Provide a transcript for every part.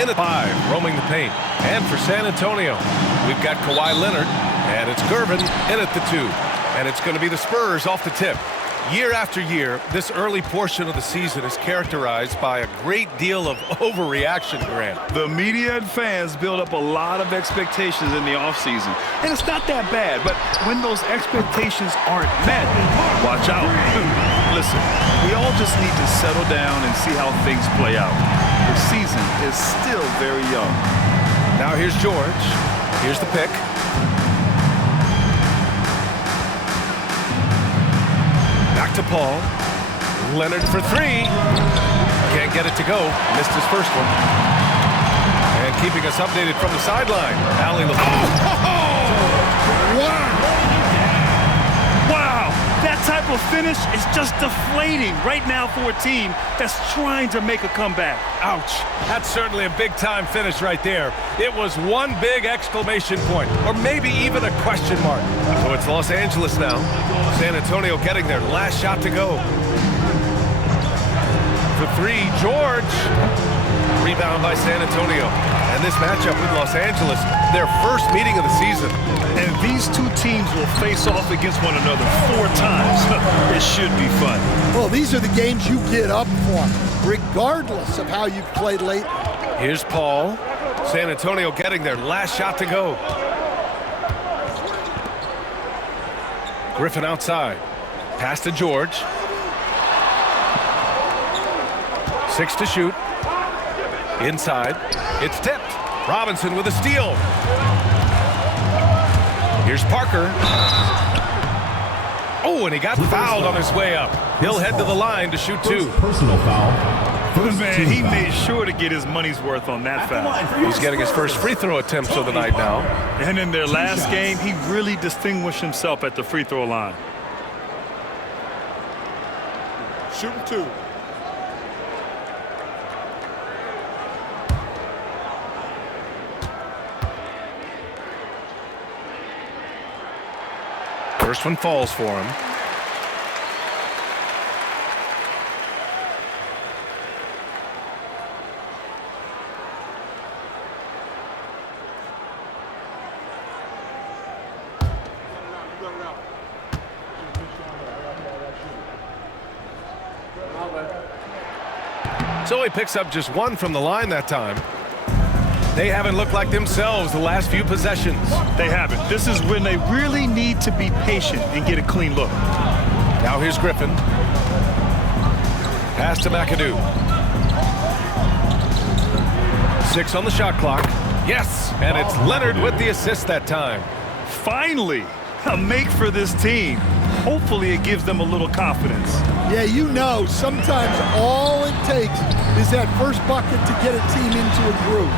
in at 5, roaming the paint. And for San Antonio, we've got Kawhi Leonard, and it's Gervin in at the 2. And it's going to be the Spurs off the tip. Year after year, this early portion of the season is characterized by a great deal of overreaction, Grant. The media and fans build up a lot of expectations in the offseason. And it's not that bad, but when those expectations aren't met, watch out. Listen, we all just need to settle down and see how things play out. The season is still very young. Now here's George. Here's the pick. Back to Paul. Leonard for 3. Can't get it to go. Missed his first one. And keeping us updated from the sideline, Allie Wow! That type of finish is just deflating right now for a team that's trying to make a comeback. Ouch. That's certainly a big-time finish right there. It was one big exclamation point, or maybe even a question mark. So it's Los Angeles now. San Antonio getting their last shot to go. For 3, George. Rebound by San Antonio. And this matchup with Los Angeles, their first meeting of the season. And these two teams will face off against one another 4 times. It should be fun. Well, these are the games you get up for, regardless of how you've played late. Here's Paul. San Antonio getting their last shot to go. Griffin outside. Pass to George. 6 to shoot. Inside. It's tipped. Robinson with a steal. Here's Parker. Oh, and he got fouled on his way up. He'll head to the line to shoot 2. Personal foul. Man, he made sure to get his money's worth on that foul. He's getting his first free throw attempts of the night now. And in their last game, he really distinguished himself at the free throw line. Shooting 2. First one falls for him. So he picks up just 1 from the line that time. They haven't looked like themselves the last few possessions. They haven't. This is when they really need to be patient and get a clean look. Now here's Griffin. Pass to McAdoo. 6 on the shot clock. Yes, and it's Leonard with the assist that time. Finally, a make for this team. Hopefully it gives them a little confidence. Yeah, you know, sometimes all it takes is that first bucket to get a team into a groove.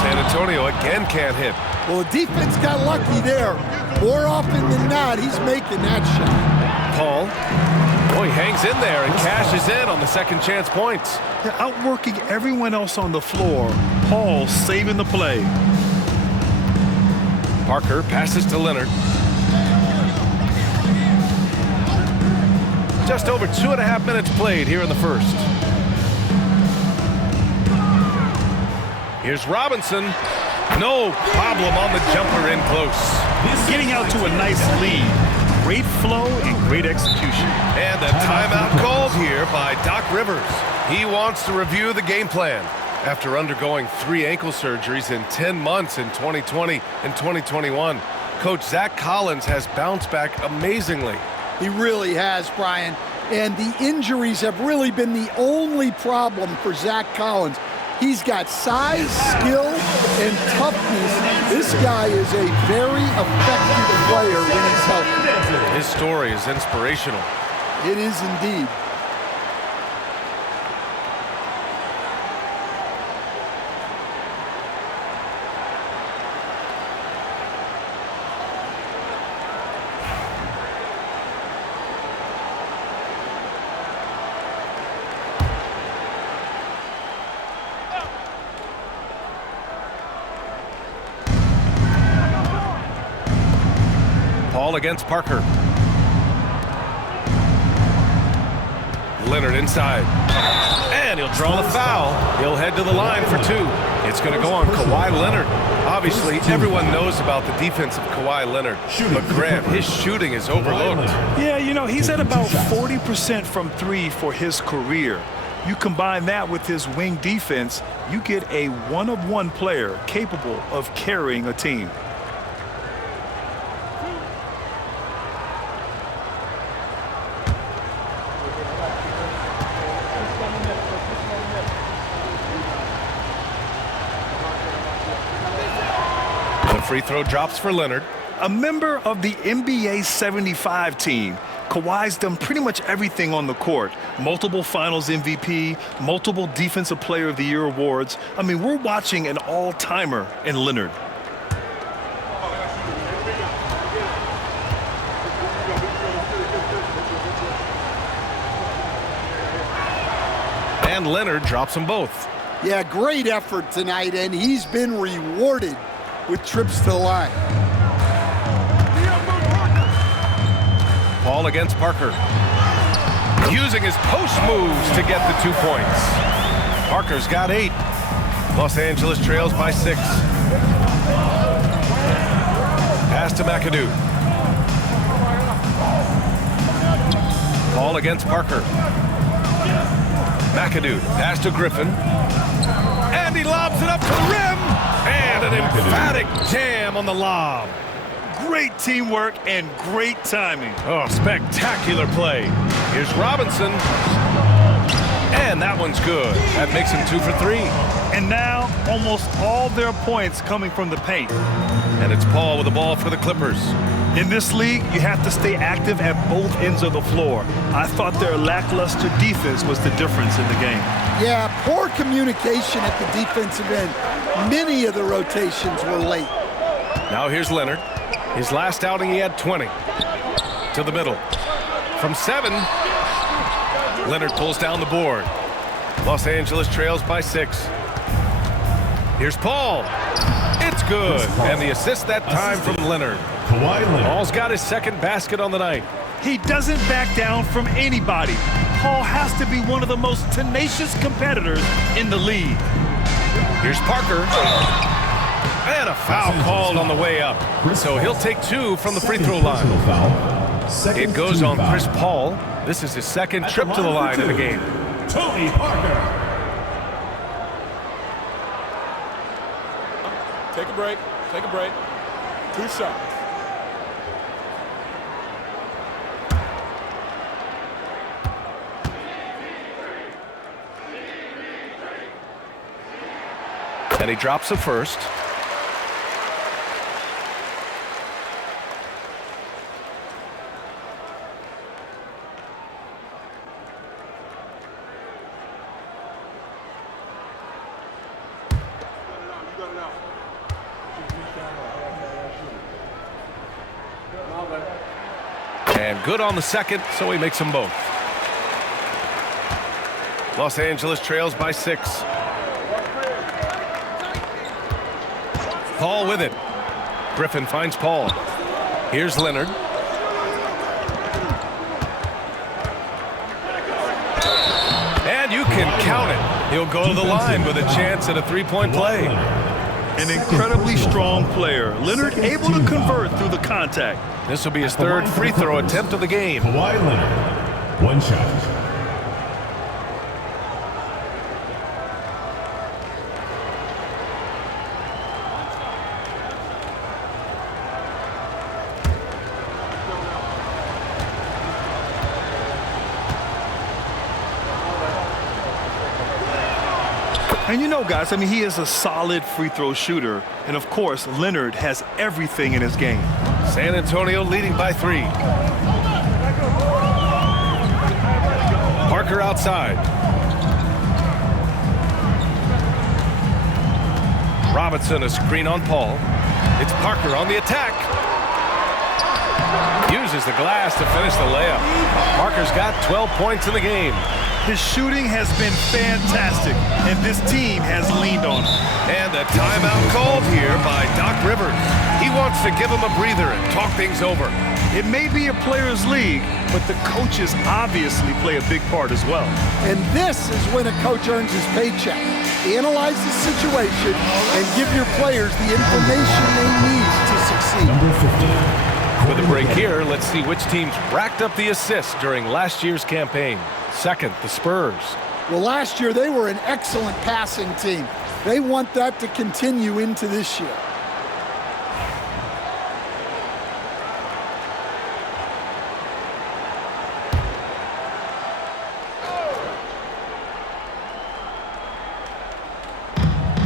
San Antonio again can't hit. Well, the defense got lucky there. More often than not, he's making that shot. Paul. Oh, he hangs in there and cashes in on the second chance points. They're outworking everyone else on the floor. Paul saving the play. Parker passes to Leonard. Just over 2.5 minutes played here in the first. Here's Robinson. No problem on the jumper in close. Getting out to a nice lead. Great flow and great execution. And a timeout called here by Doc Rivers. He wants to review the game plan. After undergoing 3 ankle surgeries in 10 months in 2020 and 2021, Coach Zach Collins has bounced back amazingly. He really has, Brian. And the injuries have really been the only problem for Zach Collins. He's got size, skill, and toughness. This guy is a very effective player when he's healthy. His story is inspirational. It is indeed. Paul against Parker. Leonard inside. And he'll draw the foul. He'll head to the line for two. It's going to go on Kawhi Leonard. Obviously, everyone knows about the defense of Kawhi Leonard. But Grant, his shooting is overlooked. Yeah, you know, he's at about 40% from three for his career. You combine that with his wing defense, you get a one-of-one player capable of carrying a team. Free throw drops for Leonard. A member of the NBA2K25 team, Kawhi's done pretty much everything on the court. Multiple Finals MVP, multiple Defensive Player of the Year awards. I mean, we're watching an all-timer in Leonard. And Leonard drops them both. Yeah, great effort tonight, and he's been rewarded with trips to the line. Paul against Parker. Using his post moves to get the 2 points. Parker's got 8. Los Angeles trails by 6. Pass to McAdoo. Paul against Parker. McAdoo, pass to Griffin. And he lobs it up to the rim. And an emphatic jam on the lob. Great teamwork and great timing. Oh, spectacular play. Here's Robinson. And that one's good. That makes him 2 for 3. And now, almost all their points coming from the paint. And it's Paul with the ball for the Clippers. In this league, you have to stay active at both ends of the floor. I thought their lackluster defense was the difference in the game. Yeah, poor communication at the defensive end. Many of the rotations were late. Now here's Leonard. His last outing, he had 20. To the middle. From 7, Leonard pulls down the board. Los Angeles trails by 6. Here's Paul. It's good. And the assist that time from Leonard. Paul's got his second basket on the night. He doesn't back down from anybody. Paul has to be one of the most tenacious competitors in the league. Here's Parker. And a foul called on the way up. So he'll take 2 from the free throw line. It goes on Chris Paul. This is his second trip to the line in the game. Tony Parker. Take a break. Take a break. 2 shots. And he drops the first. And good on the second, so he makes them both. Los Angeles trails by 6. Paul with it. Griffin finds Paul. Here's Leonard. And you can count it. He'll go to the line with a chance at a 3-point play. An incredibly strong player. Leonard able to convert through the contact. This will be his third free throw attempt of the game. Kawhi Leonard, 1 shot. And you know, guys, I mean, he is a solid free throw shooter. And, of course, Leonard has everything in his game. San Antonio leading by 3. Parker outside. Robinson a screen on Paul. It's Parker on the attack. Uses the glass to finish the layup. Parker's got 12 points in the game. His shooting has been fantastic, and this team has leaned on him. And a timeout called here by Doc Rivers. He wants to give him a breather and talk things over. It may be a players' league, but the coaches obviously play a big part as well. And this is when a coach earns his paycheck. Analyze the situation and give your players the information they need to succeed. Number 15. With a break here, let's see which teams racked up the assists during last year's campaign. Second, the Spurs. Well, last year they were an excellent passing team. They want that to continue into this year.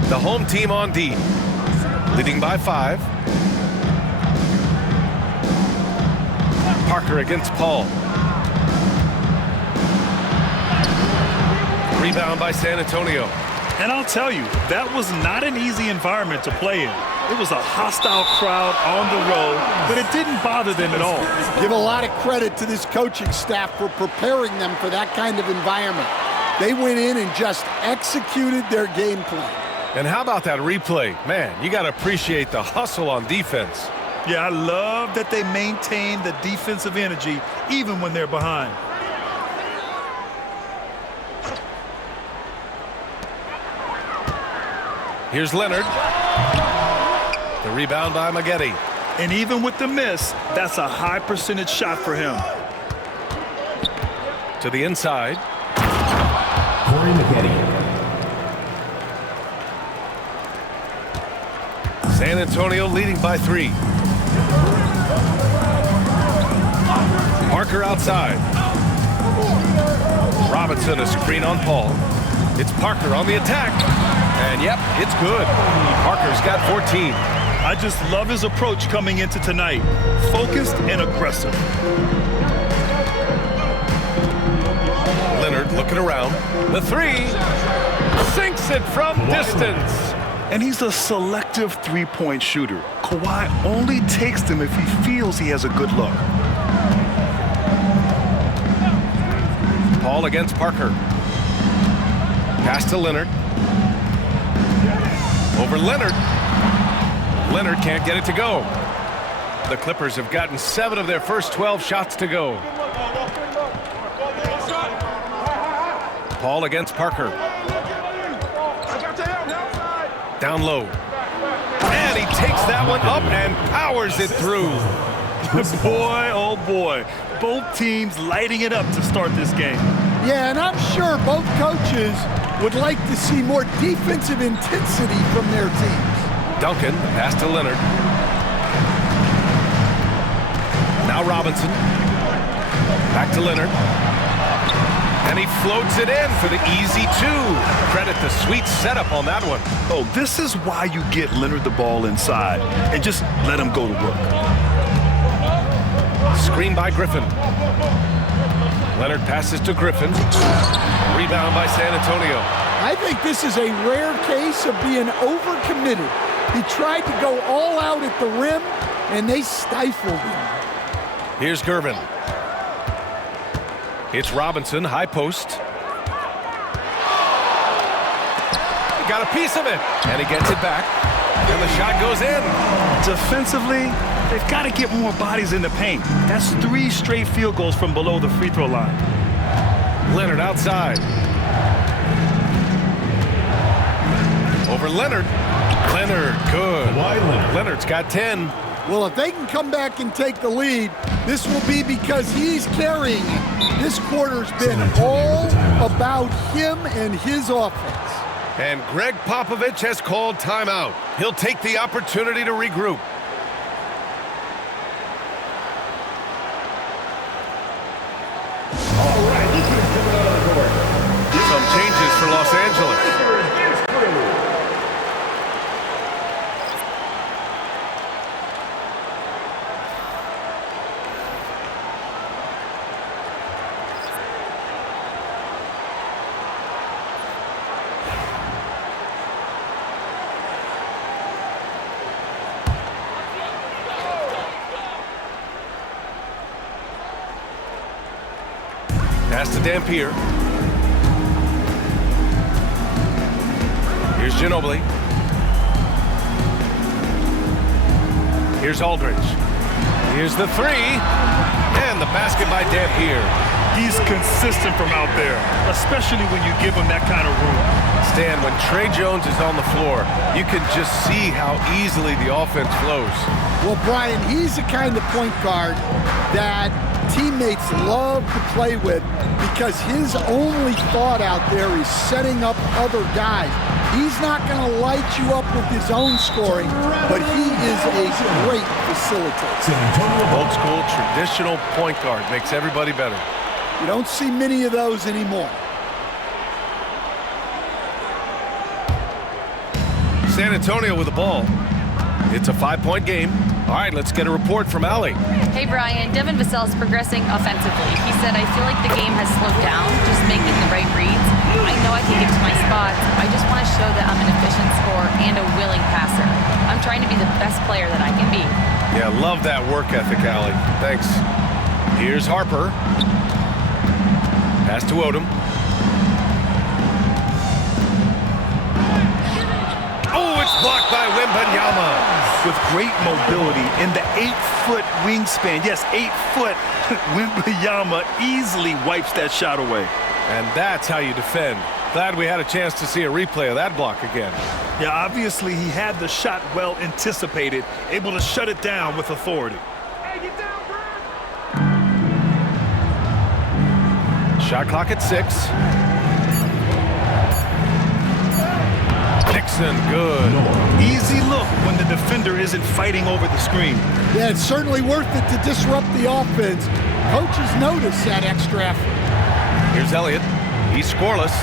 The home team on D, leading by 5. Parker against Paul. Rebound by San Antonio. And I'll tell you, that was not an easy environment to play in. It was a hostile crowd on the road, but it didn't bother them at all. Give a lot of credit to this coaching staff for preparing them for that kind of environment. They went in and just executed their game plan. And how about that replay? Man, you got to appreciate the hustle on defense. Yeah, I love that they maintain the defensive energy even when they're behind. Here's Leonard. The rebound by Maggette. And even with the miss, that's a high percentage shot for him. To the inside. Corey Maggette. San Antonio leading by 3. Parker outside. Robinson a screen on Paul. It's Parker on the attack. And yep, it's good. Parker's got 14. I just love his approach coming into tonight. Focused and aggressive. Leonard looking around. The 3. Sinks it from distance. And he's a selective three-point shooter. Kawhi only takes them if he feels he has a good look. Paul against Parker. Pass to Leonard. Over Leonard. Leonard can't get it to go. The Clippers have gotten 7 of their first 12 shots to go. Paul against Parker. Down low. And he takes that one up and powers it through. Boy, oh boy. Both teams lighting it up to start this game. Yeah, and I'm sure both coaches would like to see more defensive intensity from their teams. Duncan, pass to Leonard. Now Robinson. Back to Leonard. And he floats it in for the easy 2. Credit the sweet setup on that one. Oh, this is why you get Leonard the ball inside and just let him go to work. Screen by Griffin. Leonard passes to Griffin. Rebound by San Antonio. I think this is a rare case of being overcommitted. He tried to go all out at the rim, and they stifled him. Here's Gervin. It's Robinson, high post. He got a piece of it, and he gets it back. And the shot goes in. Defensively, they've got to get more bodies in the paint. That's 3 straight field goals from below the free throw line. Leonard outside. Over Leonard. Leonard, good. Leonard's got 10. Well, if they can come back and take the lead, this will be because he's carrying it. This quarter's been all about him and his offense. And Greg Popovich has called timeout. He'll take the opportunity to regroup. Some changes for Los Angeles. Pass to Dampier. Here's Ginobili. Here's Aldridge. Here's the three. And the basket by Dampier. He's consistent from out there, especially when you give him that kind of room. Stan, when Trey Jones is on the floor, you can just see how easily the offense flows. Well, Brian, he's the kind of point guard that teammates love to play with because his only thought out there is setting up other guys. He's not going to light you up with his own scoring, but he is a great facilitator. Old school, traditional point guard makes everybody better. You don't see many of those anymore. San Antonio with the ball. It's a 5-point game. All right, let's get a report from Allie. Hey, Brian. Devin Vassell is progressing offensively. He said, I feel like the game has slowed down, just making the right reads. I know I can get to my spots. I just want to show that I'm an efficient scorer and a willing passer. I'm trying to be the best player that I can be. Yeah, love that work ethic, Allie. Thanks. Here's Harper. Pass to Odom. Oh, it's blocked by Wembanyama. With great mobility in the 8-foot wingspan. Yes, 8 foot. Wembanyama easily wipes that shot away. And that's how you defend. Glad we had a chance to see a replay of that block again. Yeah, obviously he had the shot well anticipated, able to shut it down with authority. Shot clock at 6. Nixon, good. Easy look when the defender isn't fighting over the screen. Yeah, it's certainly worth it to disrupt the offense. Coaches notice that extra effort. Here's Elliott. He's scoreless.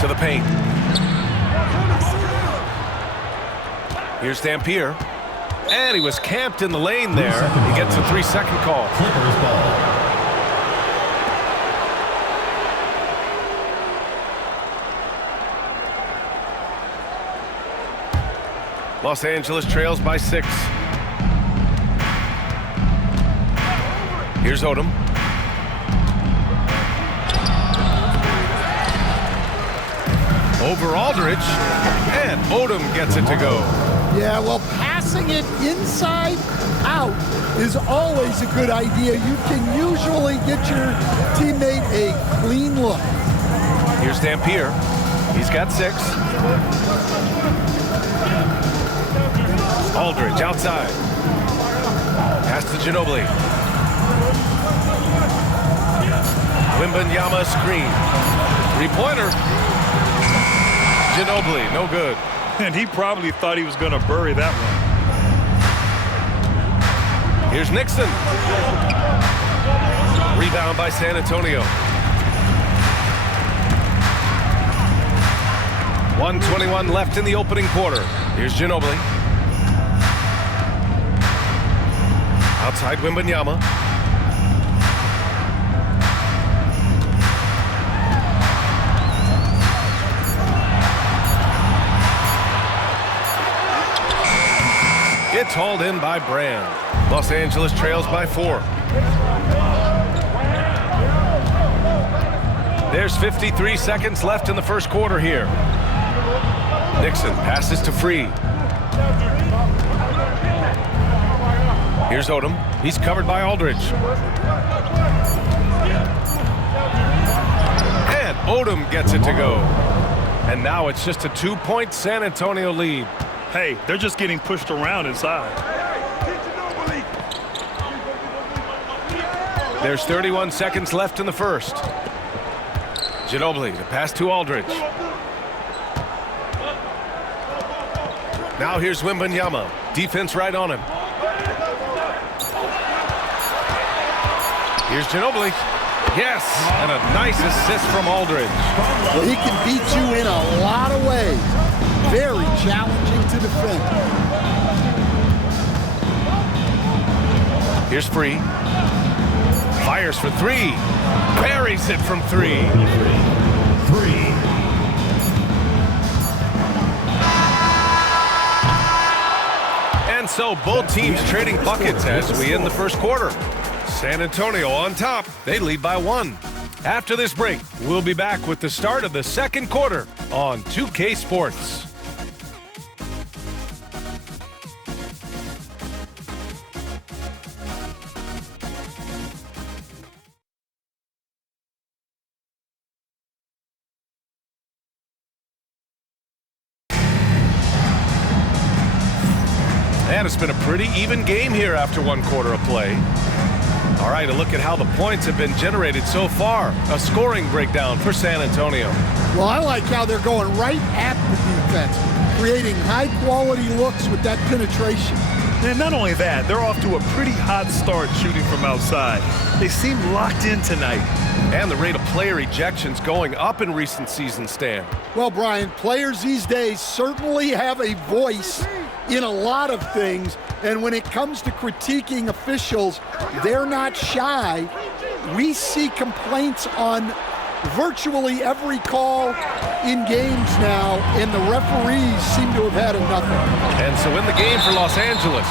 To the paint. Here's Dampier. And he was camped in the lane there. He gets a 3-second call. Clippers ball. Los Angeles trails by 6. Here's Odom. Over Aldridge. And Odom gets it to go. Yeah, well, passing it inside out is always a good idea. You can usually get your teammate a clean look. Here's Dampier. He's got 6. Aldridge outside. Pass to Ginobili. Wembanyama screen. 3-pointer. Ginobili, no good. And he probably thought he was going to bury that one. Here's Nixon. Rebound by San Antonio. 1:21 left in the opening quarter. Here's Ginobili. Outside Wembanyama. It's hauled in by Brand. Los Angeles trails by 4. There's 53 seconds left in the first quarter here. Nixon passes to Free. Here's Odom. He's covered by Aldridge. And Odom gets it to go. And now it's just a 2-point San Antonio lead. Hey, they're just getting pushed around inside. There's 31 seconds left in the first. Ginobili, the pass to Aldridge. Now here's Wembanyama. Defense right on him. Here's Ginobili. Yes, and a nice assist from Aldridge. Well, he can beat you in a lot of ways. Very challenging to defend. Here's Free. Fires for 3. Buries it from 3. 3. And so both teams trading buckets as we end the first quarter. San Antonio on top. They lead by 1. After this break, we'll be back with the start of the second quarter on 2K Sports. And it's been a pretty even game here after 1 quarter of play. All right, a look at how the points have been generated so far. A scoring breakdown for San Antonio. Well, I like how they're going right at the defense, creating high-quality looks with that penetration. And not only that, they're off to a pretty hot start shooting from outside. They seem locked in tonight. And the rate of player ejections going up in recent seasons, Stan. Well, Brian, players these days certainly have a voice in a lot of things, and when it comes to critiquing officials, they're not shy. We see complaints on virtually every call in games now, and the referees seem to have had enough of it. And so in the game for Los Angeles,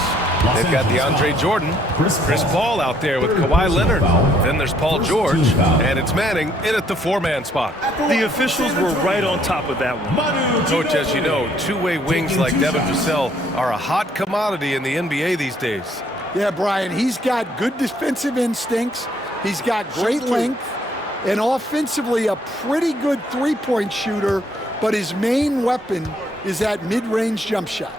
they've got DeAndre Jordan, Chris Paul out there with Kawhi Leonard. Then there's Paul George, and it's Manning in at the 4-man spot. The officials were right on top of that one. Coach, as you know, two-way wings like Devin Vassell are a hot commodity in the NBA these days. Yeah, Brian, he's got good defensive instincts. He's got great length, and offensively a pretty good three-point shooter, but his main weapon is that mid-range jump shot.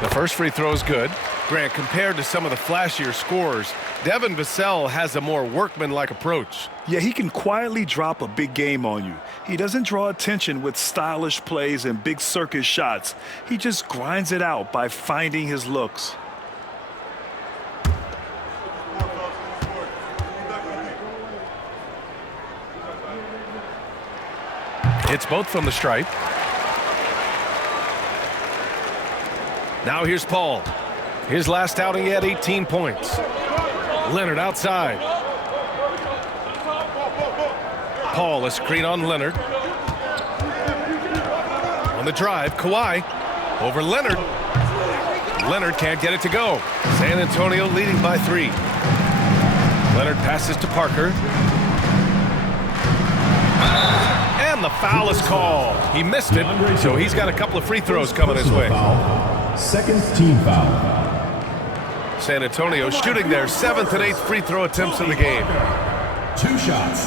The first free throw is good. Grant, compared to some of the flashier scorers, Devin Vassell has a more workmanlike approach. Yeah, he can quietly drop a big game on you. He doesn't draw attention with stylish plays and big circus shots. He just grinds it out by finding his looks. Hits both from the stripe. Now here's Paul. His last outing, he had 18 points. Leonard outside. Paul, a screen on Leonard. On the drive, Kawhi over Leonard. Leonard can't get it to go. San Antonio leading by 3. Leonard passes to Parker. And the foul is called. He missed it, so he's got a couple of free throws coming his way. Second team foul. San Antonio shooting their 7th and 8th free throw attempts in the game. 2 shots.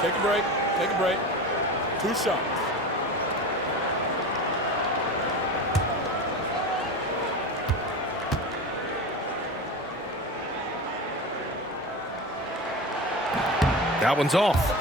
Take a break. Take a break. 2 shots. That one's off.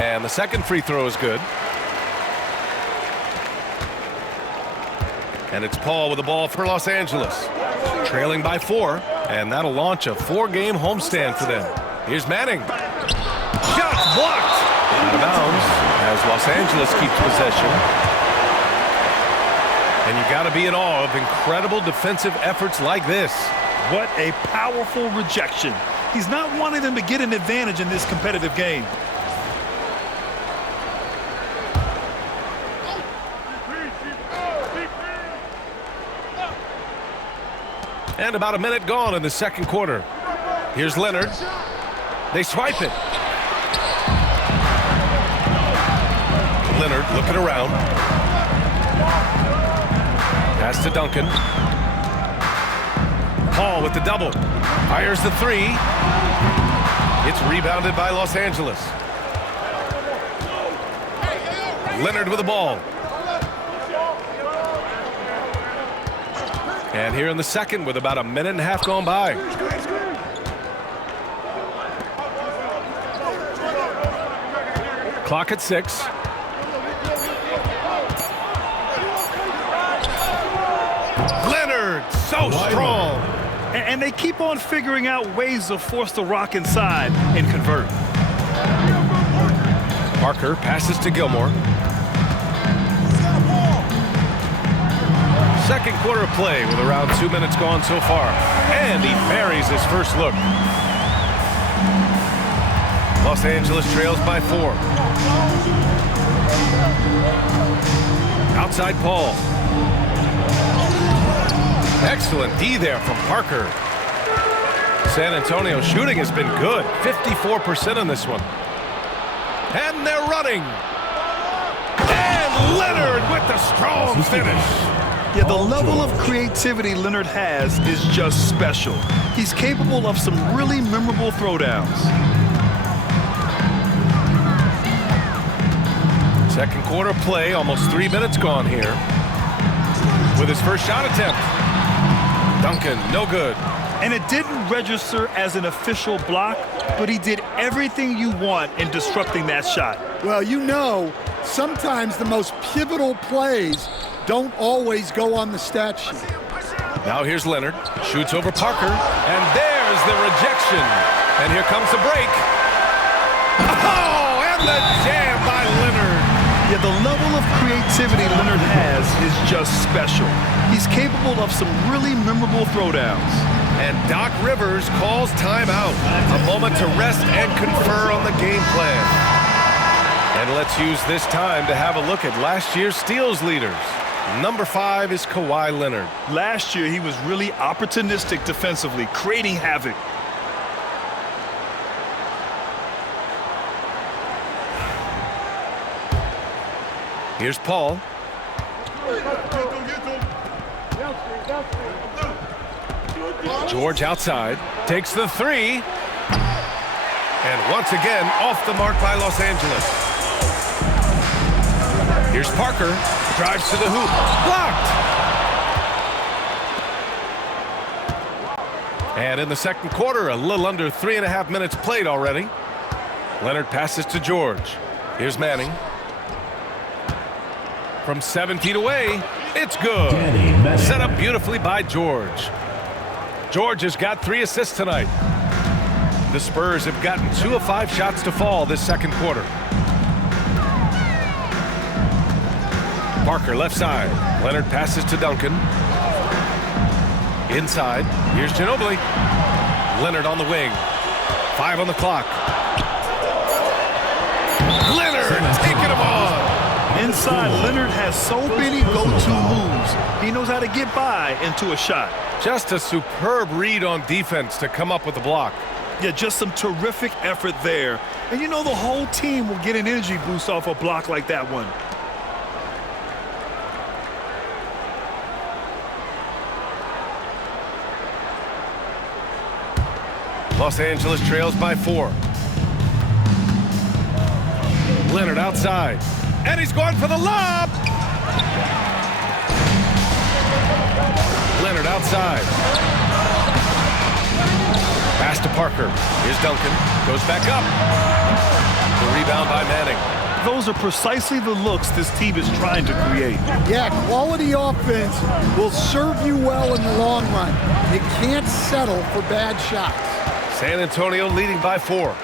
And the second free throw is good. And it's Paul with the ball for Los Angeles. Trailing by 4, and that'll launch a 4-game homestand for them. Here's Manning. Shots blocked. Out of bounds as Los Angeles keeps possession. And you got to be in awe of incredible defensive efforts like this. What a powerful rejection. He's not wanting them to get an advantage in this competitive game. And about a minute gone in the second quarter. Here's Leonard. They swipe it. Leonard looking around. Pass to Duncan. Paul with the double. Fires the 3. It's rebounded by Los Angeles. Leonard with the ball. And here in the second with about a minute and a half gone by. Clock at 6. Leonard, so strong. And they keep on figuring out ways to force the rock inside and convert. Parker passes to Gilmore. Second quarter of play with around 2 minutes gone so far. And he buries his first look. Los Angeles trails by 4. Outside Paul. Excellent D there from Parker. San Antonio shooting has been good. 54% on this one. And they're running. And Leonard with the strong finish. Yeah, the level of creativity Leonard has is just special. He's capable of some really memorable throwdowns. Second quarter play, almost 3 minutes gone here. With his first shot attempt. Duncan, no good. And it didn't register as an official block, but he did everything you want in disrupting that shot. Well, you know, sometimes the most pivotal plays don't always go on the stat sheet. Now here's Leonard, shoots over Parker, and there's the rejection. And here comes the break. Oh, and the jam by Leonard. Yeah, the level of creativity Leonard has is just special. He's capable of some really memorable throwdowns. And Doc Rivers calls timeout. A moment to rest and confer on the game plan. And let's use this time to have a look at last year's steals leaders. Number 5 is Kawhi Leonard. Last year, he was really opportunistic defensively, creating havoc. Here's Paul. George outside, takes the 3. And once again, off the mark by Los Angeles. Here's Parker, drives to the hoop, blocked. And in the second quarter, a little under 3.5 minutes played already. Leonard passes to George. Here's Manning. From 7 feet away, it's good. Set up beautifully by George. George has got 3 assists tonight. The Spurs have gotten 2 of 5 shots to fall this second quarter. Parker left side. Leonard passes to Duncan. Inside. Here's Ginobili. Leonard on the wing. 5 on the clock. Leonard taking him on. Inside, Leonard has so many go-to moves. He knows how to get by into a shot. Just a superb read on defense to come up with the block. Yeah, just some terrific effort there. And you know the whole team will get an energy boost off a block like that one. Los Angeles trails by 4. Leonard outside. And he's going for the lob. Leonard outside. Pass to Parker. Here's Duncan. Goes back up. The rebound by Manning. Those are precisely the looks this team is trying to create. Yeah, quality offense will serve you well in the long run. You can't settle for bad shots. San Antonio leading by 4.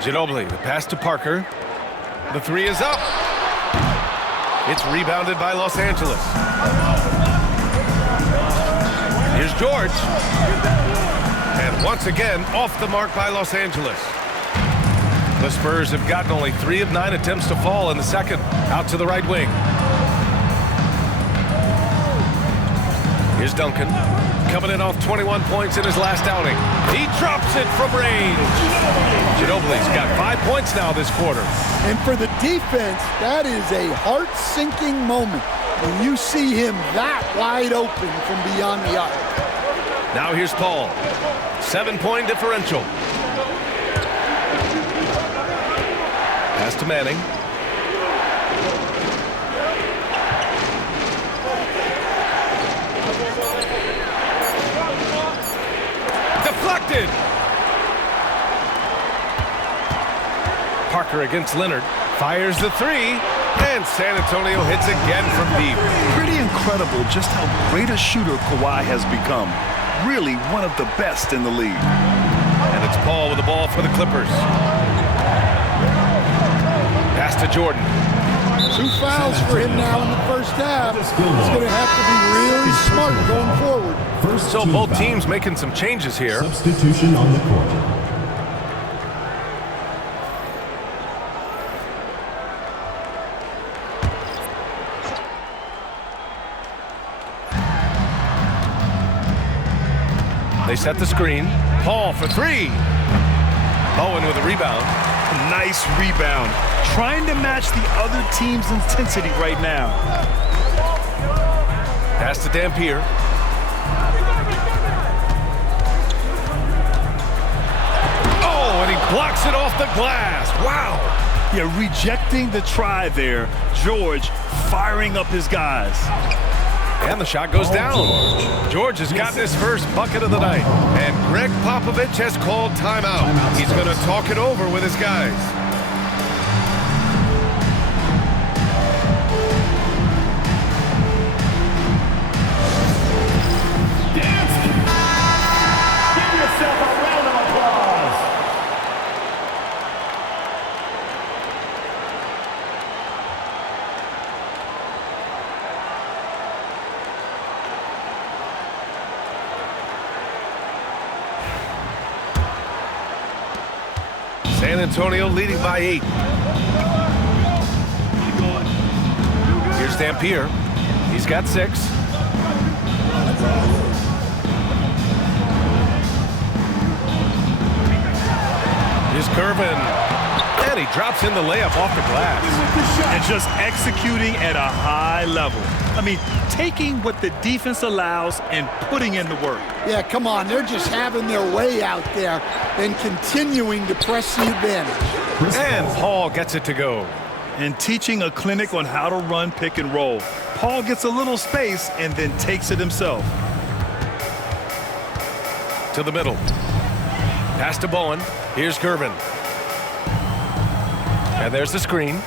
Ginobili, the pass to Parker. The 3 is up. It's rebounded by Los Angeles. Here's George. And once again, off the mark by Los Angeles. The Spurs have gotten only 3 of 9 attempts to fall in the second. Out to the right wing. Here's Duncan. Coming in off 21 points in his last outing. He drops it from range. Ginobili's got 5 points now this quarter. And for the defense, that is a heart-sinking moment when you see him that wide open from beyond the arc. Now here's Paul. 7-point differential. Pass to Manning. Deflected. Parker against Leonard. Fires the 3. And San Antonio hits again from deep. Pretty incredible just how great a shooter Kawhi has become. Really one of the best in the league. And it's Paul with the ball for the Clippers. Pass to Jordan. 2 fouls for him now in the first half. He's going to have to be really smart going forward. So both teams making some changes here. Substitution on the court. They set the screen. Paul for three. Bowen with a rebound. Nice rebound. Trying to match the other team's intensity right now. Pass to Dampier. Oh, and he blocks it off the glass. Wow. Yeah, rejecting the try there. George firing up his guys. And the shot goes down. George has gotten his first bucket of the night. And Greg Popovich has called timeout. He's going to talk it over with his guys. Give yourself a round of applause. San Antonio leading by 8. Here's Dampier. He's got 6. Here's Curvin. And he drops in the layup off the glass. And just executing at a high level. I mean, taking what the defense allows and putting in the work. Yeah, come on. They're just having their way out there and continuing to press the advantage. And Paul gets it to go. And teaching a clinic on how to run pick and roll. Paul gets a little space and then takes it himself. To the middle. Pass to Bowen. Here's Gervin. And there's the screen.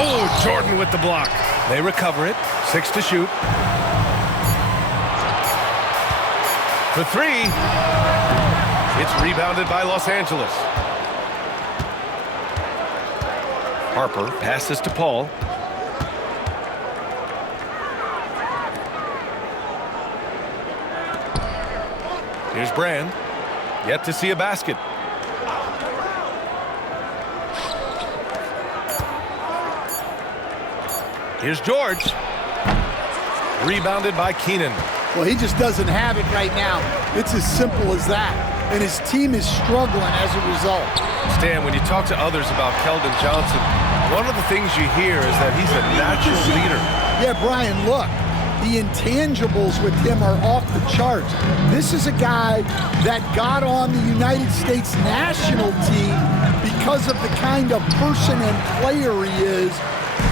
Oh, Jordan with the block. They recover it. 6 to shoot. For 3. It's rebounded by Los Angeles. Harper passes to Paul. Here's Brand. Yet to see a basket. Here's George. Rebounded by Keenan. Well, he just doesn't have it right now. It's as simple as that. And his team is struggling as a result. Stan, when you talk to others about Keldon Johnson, one of the things you hear is that he's a natural leader. Yeah, Brian, look. The intangibles with him are off the charts. This is a guy that got on the United States national team because of the kind of person and player he is.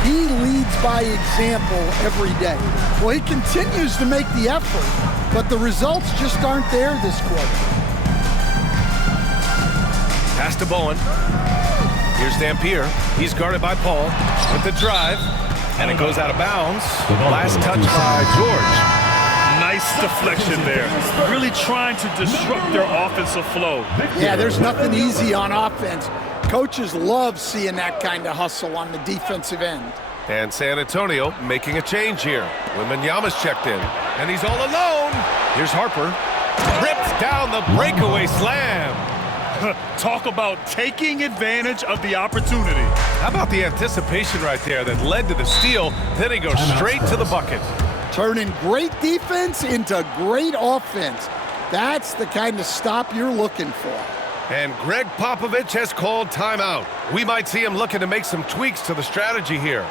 He leads by example every day. Well, he continues to make the effort, but the results just aren't there this quarter. Pass to Bowen. Here's Dampier. He's guarded by Paul with the drive. And it goes out of bounds. Last touch by George. Nice deflection there. Really trying to disrupt their offensive flow. Yeah, there's nothing easy on offense. Coaches love seeing that kind of hustle on the defensive end. And San Antonio making a change here. Wembanyama's checked in. And he's all alone. Here's Harper. Rips down the breakaway slam. Talk about taking advantage of the opportunity. How about the anticipation right there that led to the steal? Then he goes straight to the bucket. Turning great defense into great offense. That's the kind of stop you're looking for. And Greg Popovich has called timeout. We might see him looking to make some tweaks to the strategy here.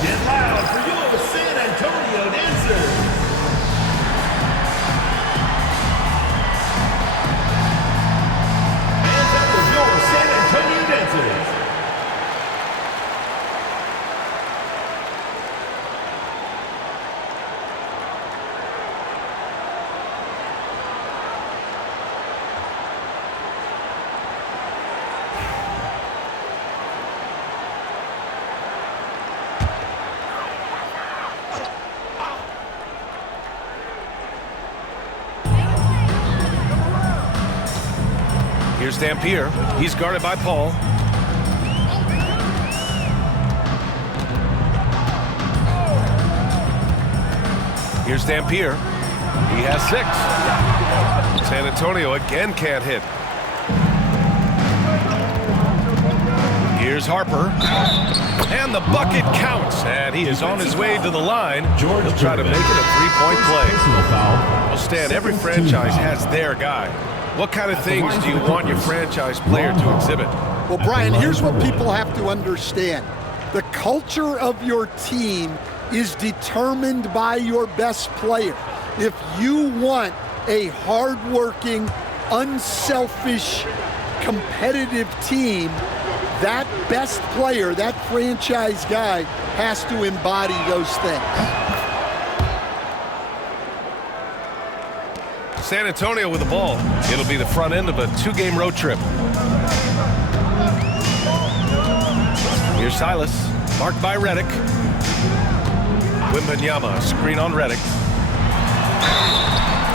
Get loud for your San Antonio dancers. Hands up for your San Antonio dancers. Here's Dampier. He's guarded by Paul. Here's Dampier. He has 6. San Antonio again can't hit. Here's Here's Harper. And the bucket counts. And he is on his way to the line. He'll try to make it a three-point play. Well, Stan, every franchise has their guy. What kind of things do you want your franchise player to exhibit? Well, Brian, here's what people have to understand. The culture of your team is determined by your best player. If you want a hardworking, unselfish, competitive team, that best player, that franchise guy, has to embody those things. San Antonio with the ball. It'll be the front end of a two-game road trip. Here's Silas, marked by Redick. Wembanyama, screen on Redick.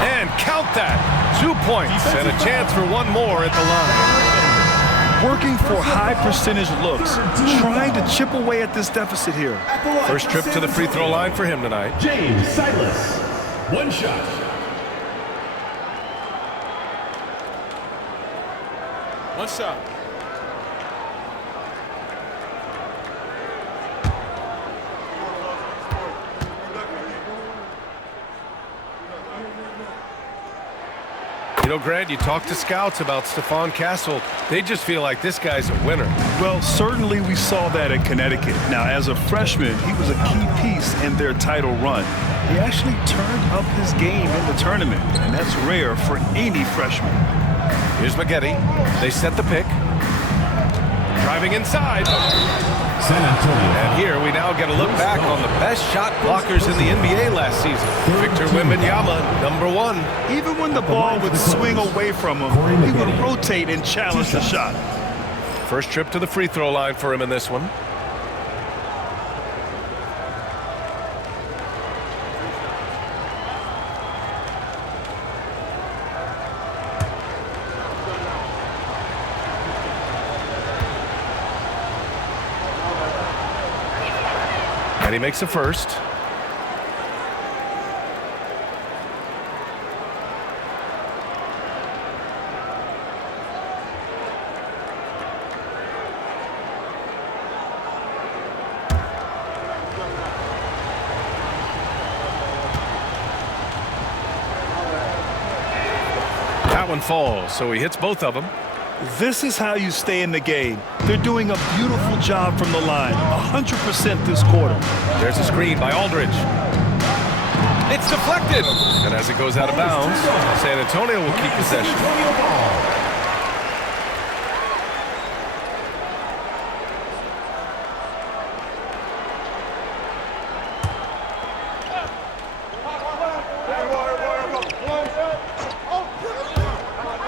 And count that. 2 points and a chance for one more at the line. Working for high percentage looks, trying to chip away at this deficit here. First trip to the free throw line for him tonight. James Silas. One shot. One shot. You know, Grant, you talk to scouts about Stephon Castle. They just feel like this guy's a winner. Well, certainly we saw that in Connecticut. Now, as a freshman, he was a key piece in their title run. He actually turned up his game in the tournament, and that's rare for any freshman. Here's Maggette. They set the pick. Driving inside. San Antonio. And here we now get a look back on the best shot blockers in the NBA last season. Victor Wembanyama, #1. Even when the ball would swing away from him, he would rotate and challenge the shot. First trip to the free throw line for him in this one. And he makes a first. That one falls, so he hits both of them. This is how you stay in the game. They're doing a beautiful job from the line, 100% this quarter. There's a screen by Aldridge. It's deflected. And as it goes out of bounds, San Antonio will keep possession.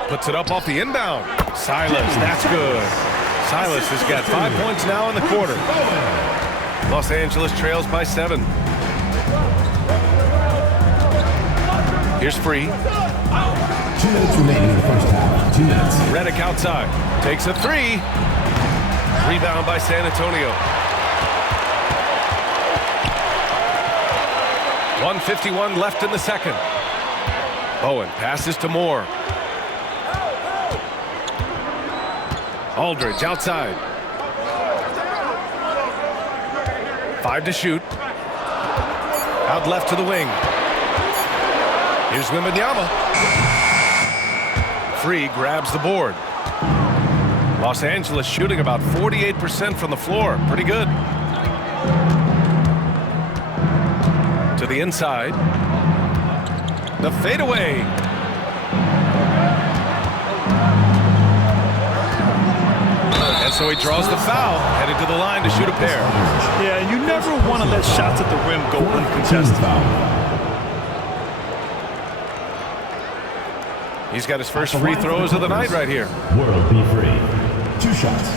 Puts it up off the inbound. Silas, that's good. Silas has got 5 points now in the quarter. Los Angeles trails by 7. Here's Free. 2 minutes remaining in the first half. 2 minutes. Redick outside. Takes a 3. Rebound by San Antonio. 1:51 left in the second. Bowen passes to Moore. Aldridge outside. 5 to shoot. Out left to the wing. Here's Wembanyama. Free grabs the board. Los Angeles shooting about 48% from the floor. Pretty good. To the inside. The fadeaway. And so he draws the foul, headed to the line to shoot a pair. Yeah, and you never want to let shots at the rim go uncontested. He's got his first free throws of the night right here. World be free. 2 shots.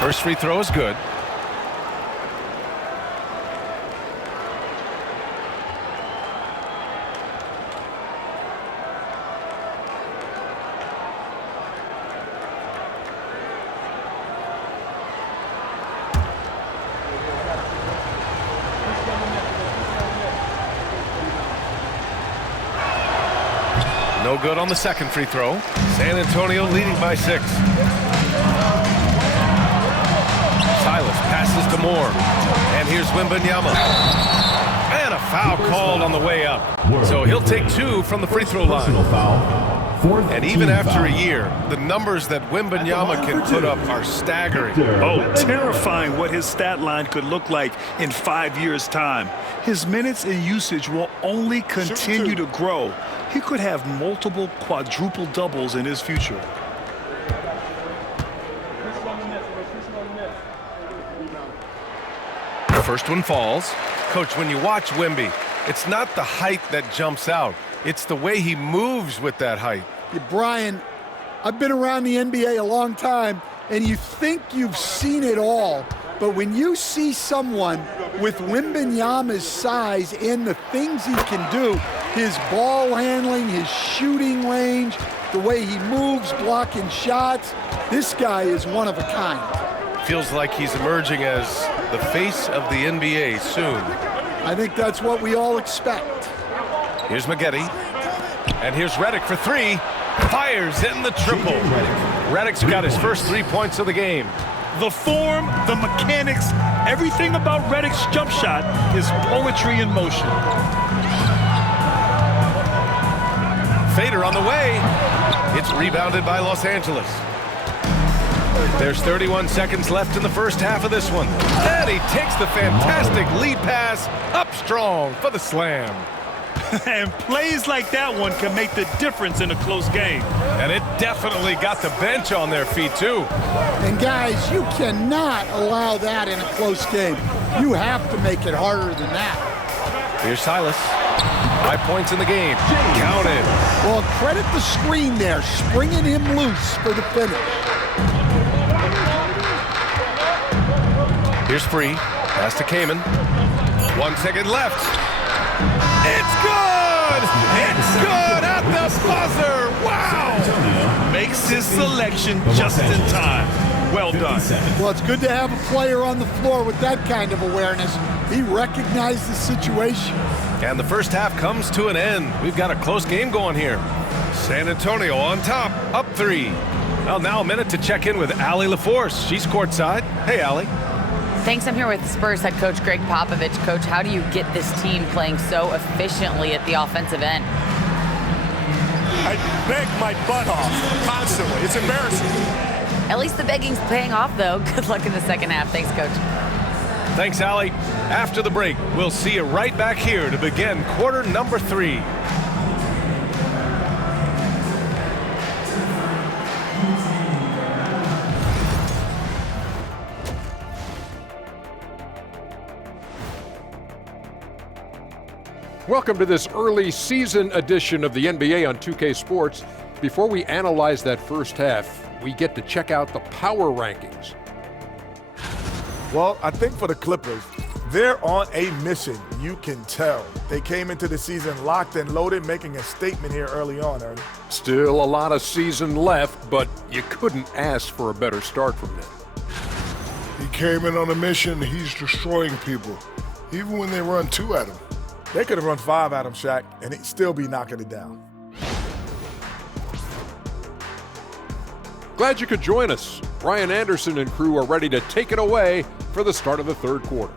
First free throw is good. No good on the second free throw. San Antonio leading by 6. Silas passes to Moore. And here's Wembanyama. And a foul called on the way up. So he'll take 2 from the free throw line. And even after a year, the numbers that Wembanyama can put up are staggering. Oh, terrifying what his stat line could look like in 5 years' time. His minutes and usage will only continue to grow. He could have multiple quadruple doubles in his future. The first one falls. Coach, when you watch Wemby, it's not the height that jumps out. It's the way he moves with that height. Yeah, Brian, I've been around the NBA a long time, and you think you've seen it all. But when you see someone with Wembanyama's size and the things he can do, his ball handling, his shooting range, the way he moves, blocking shots, this guy is one of a kind. Feels like he's emerging as the face of the NBA soon. I think that's what we all expect. Here's Maggette. And here's Redick for 3. Fires in the triple. Redick's got his first 3 points of the game. The form, the mechanics, everything about Redick's jump shot is poetry in motion. Fader on the way. It's rebounded by Los Angeles. There's 31 seconds left in the first half of this one. And he takes the fantastic lead pass up strong for the slam. And plays like that one can make the difference in a close game. And it definitely got the bench on their feet, too. And guys, you cannot allow that in a close game. You have to make it harder than that. Here's Silas. 5 points in the game. Counted. Well, credit the screen there, springing him loose for the finish. Here's Free. Pass to Kaman. 1 second left. It's good! It's good at the buzzer! Wow! Makes his selection just in time. Well done. Well, it's good to have a player on the floor with that kind of awareness. He recognized the situation. And the first half comes to an end. We've got a close game going here. San Antonio on top, up 3. Well, now a minute to check in with Allie LaForce. She's courtside. Hey, Allie. Thanks. I'm here with Spurs head coach Greg Popovich. Coach, how do you get this team playing so efficiently at the offensive end? I beg my butt off constantly. It's embarrassing. At least the begging's paying off, though. Good luck in the second half. Thanks, Coach. Thanks, Allie. After the break, we'll see you right back here to begin quarter number 3. Welcome to this early season edition of the NBA on 2K Sports. Before we analyze that first half, we get to check out the power rankings. Well, I think for the Clippers, they're on a mission. You can tell. They came into the season locked and loaded, making a statement here early on, Ernie. Still a lot of season left, but you couldn't ask for a better start from them. He came in on a mission. He's destroying people, even when they run 2 at him. They could have run 5 at him, Shaq, and he'd still be knocking it down. Glad you could join us. Brian Anderson and crew are ready to take it away for the start of the third quarter.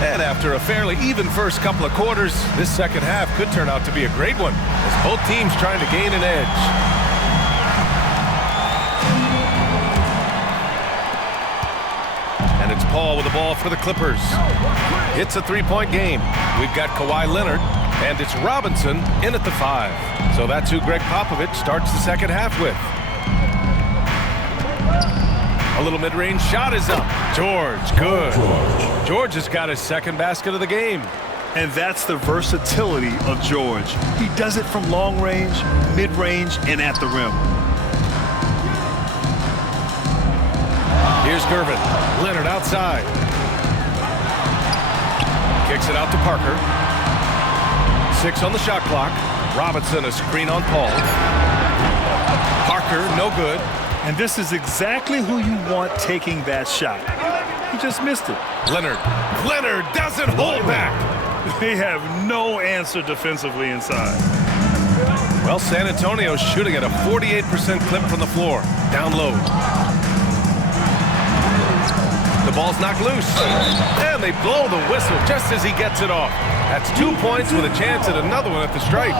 And after a fairly even first couple of quarters, this second half could turn out to be a great one, as both teams trying to gain an edge. And it's Paul with the ball for the Clippers. It's a 3-point game. We've got Kawhi Leonard, and it's Robinson in at the 5. So that's who Greg Popovich starts the second half with. A little mid-range shot is up. George, good. George has got his second basket of the game. And that's the versatility of George. He does it from long range, mid-range, and at the rim. Here's Gervin. Leonard outside. Kicks it out to Parker. 6 on the shot clock. Robinson a screen on Paul. Parker, no good. And this is exactly who you want taking that shot. He just missed it. Leonard doesn't hold back. They have no answer defensively inside. Well, San Antonio's shooting at a 48% clip from the floor. Down low. The ball's knocked loose. And they blow the whistle just as he gets it off. That's 2 points with a chance at another one at the stripe.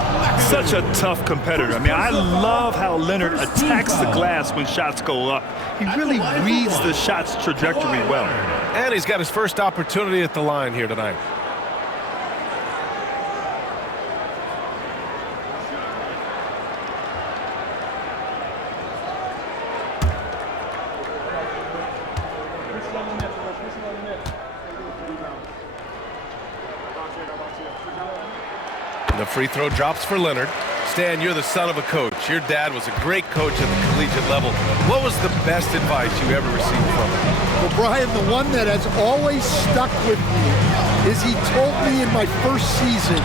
Such a tough competitor. I mean, I love how Leonard attacks the glass when shots go up. He really reads the shot's trajectory well. And he's got his first opportunity at the line here tonight. The free throw drops for Leonard. Stan, you're the son of a coach. Your dad was a great coach at the collegiate level. What was the best advice you ever received from him? Well, Brian, the one that has always stuck with me is he told me in my first season,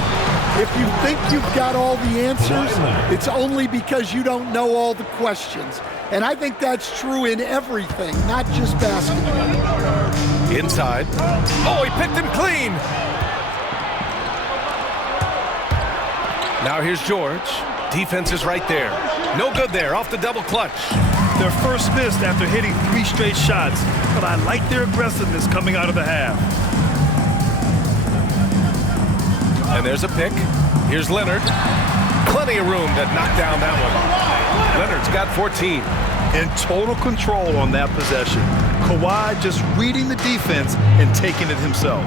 if you think you've got all the answers, it's only because you don't know all the questions. And I think that's true in everything, not just basketball. Inside. Oh, he picked him clean. Now here's George. Defense is right there. No good there, off the double clutch. Their first miss after hitting 3 straight shots, but I like their aggressiveness coming out of the half. And there's a pick. Here's Leonard. Plenty of room to knock down that one. Leonard's got 14. In total control on that possession. Kawhi just reading the defense and taking it himself.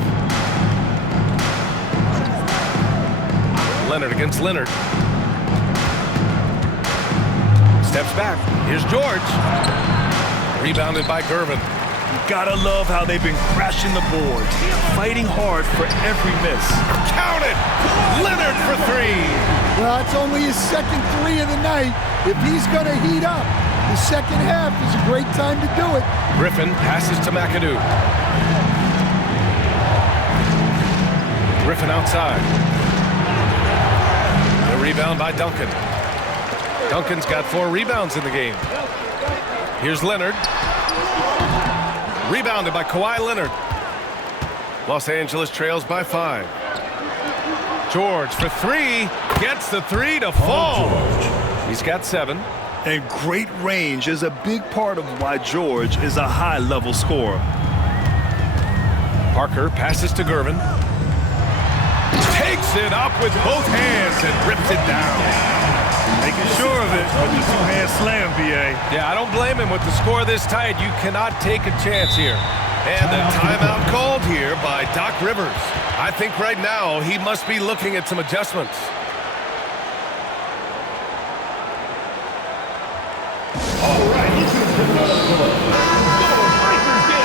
Leonard against Leonard. Steps back. Here's George. Rebounded by Gervin. You gotta love how they've been crashing the boards, fighting hard for every miss. Count it! Leonard for 3. Well, it's only his second 3 of the night. If he's going to heat up, the second half is a great time to do it. Griffin passes to McAdoo. Griffin outside. The rebound by Duncan. Duncan's got 4 rebounds in the game. Here's Leonard. Rebounded by Kawhi Leonard. Los Angeles trails by 5. George for 3. Gets the 3 to fall. He's got 7. And great range is a big part of why George is a high-level scorer. Parker passes to Gervin. Takes it up with both hands and rips it down. Making sure of it with the 2-hand slam, B.A. Yeah, I don't blame him with the score this tight. You cannot take a chance here. And the timeout called here by Doc Rivers. I think right now he must be looking at some adjustments.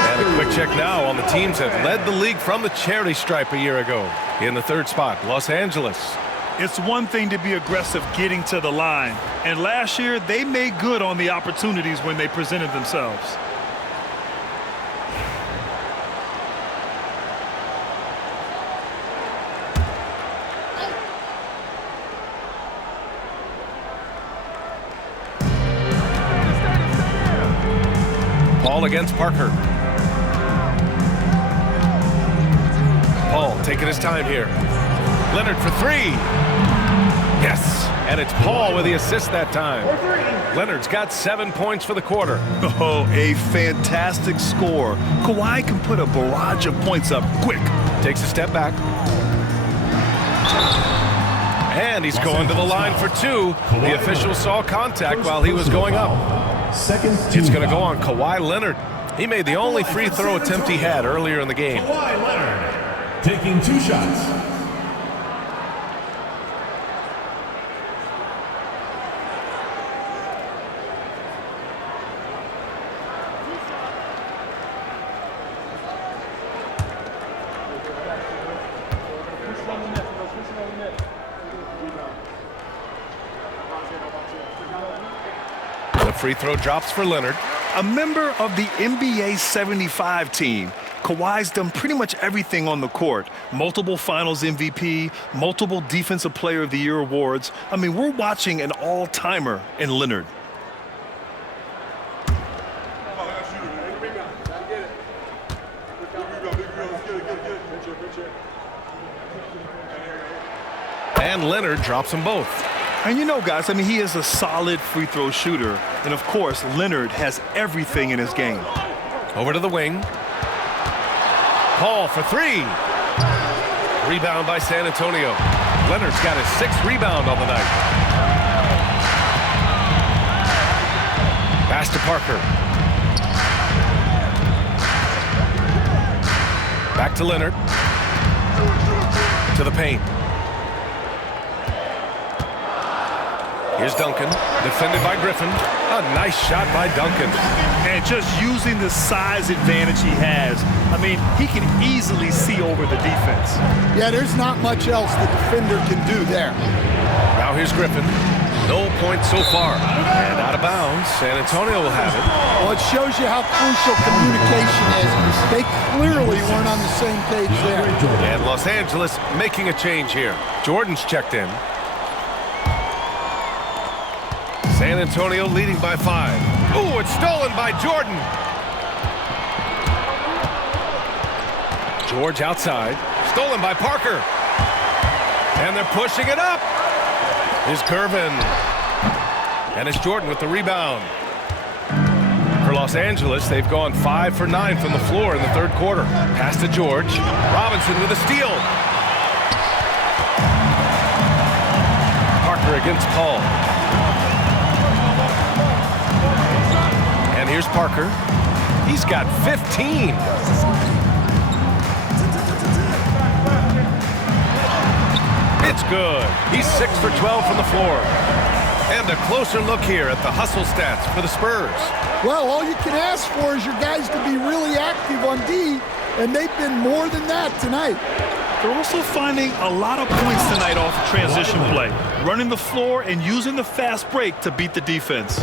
And a quick check now on the teams that led the league from the charity stripe a year ago. In the 3rd spot, Los Angeles. It's one thing to be aggressive getting to the line. And last year, they made good on the opportunities when they presented themselves. Paul against Parker. Paul taking his time here. Leonard for 3. Yes, and it's Paul with the assist that time. Leonard's got 7 points for the quarter. Oh, a fantastic score. Kawhi can put a barrage of points up quick. Takes a step back. And he's going to the line for 2. The official saw contact while he was going up. It's going to go on Kawhi Leonard. He made the only free throw attempt he had earlier in the game. Kawhi Leonard taking 2 shots. The free throw drops for Leonard. A member of the NBA 75 team, Kawhi's done pretty much everything on the court. Multiple Finals MVP, multiple Defensive Player of the Year awards. I mean, we're watching an all-timer in Leonard. And Leonard drops them both. And you know, guys, I mean, he is a solid free throw shooter. And, of course, Leonard has everything in his game. Over to the wing. Paul for three. Rebound by San Antonio. Leonard's got his 6th rebound on the night. Pass to Parker. Back to Leonard. To the paint. Here's Duncan, defended by Griffin. A nice shot by Duncan. And just using the size advantage he has, I mean, he can easily see over the defense. Yeah, there's not much else the defender can do there. Now here's Griffin. No points so far. And out of bounds, San Antonio will have it. Well, it shows you how crucial communication is. They clearly weren't on the same page there. And Los Angeles making a change here. Jordan's checked in. San Antonio leading by 5. Ooh, it's stolen by Jordan. George outside. Stolen by Parker. And they're pushing it up. Here's Gervin. And it's Jordan with the rebound. For Los Angeles, they've gone 5 for 9 from the floor in the 3rd quarter. Pass to George. Robinson with a steal. Parker against Paul. And here's Parker. He's got 15. It's good. He's 6 for 12 from the floor. And a closer look here at the hustle stats for the Spurs. Well, all you can ask for is your guys to be really active on D, and they've been more than that tonight. They're also finding a lot of points tonight off transition play, running the floor and using the fast break to beat the defense.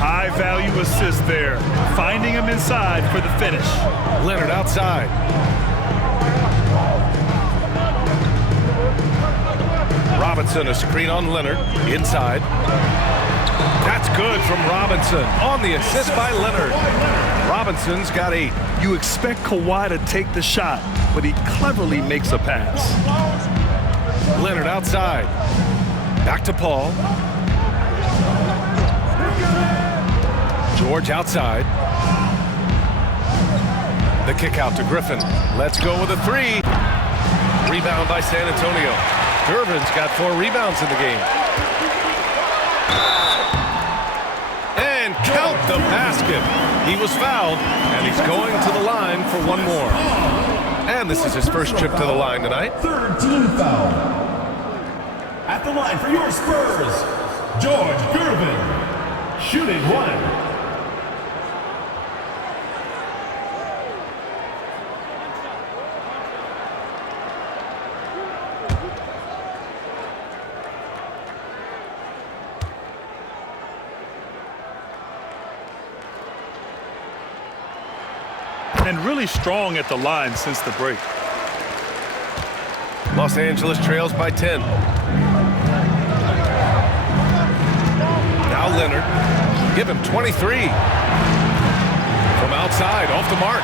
High-value assist there, finding him inside for the finish. Leonard outside. Robinson, a screen on Leonard, inside. That's good from Robinson on the assist by Leonard. Robinson's got 8. You expect Kawhi to take the shot, but he cleverly makes a pass. Leonard outside. Back to Paul. George outside. The kick out to Griffin. Let's go with a 3. Rebound by San Antonio. Gervin's got 4 rebounds in the game. And count the basket. He was fouled, and he's going to the line for 1 more. And this is his first trip to the line tonight. 3rd team foul. At the line for your Spurs, George Gervin. Shooting 1. And really strong at the line since the break. Los Angeles trails by 10. Now Leonard. Give him 23. From outside, off the mark.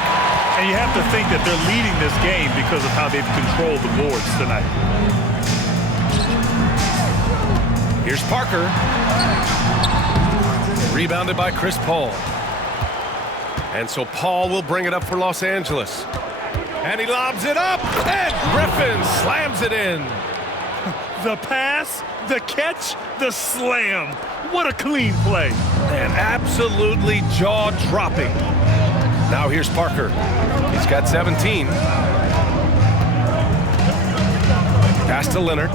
And you have to think that they're leading this game because of how they've controlled the boards tonight. Here's Parker. Rebounded by Chris Paul. And so Paul will bring it up for Los Angeles. And he lobs it up, and Griffin slams it in. The pass, the catch, the slam. What a clean play. And absolutely jaw-dropping. Now here's Parker. He's got 17. Pass to Leonard.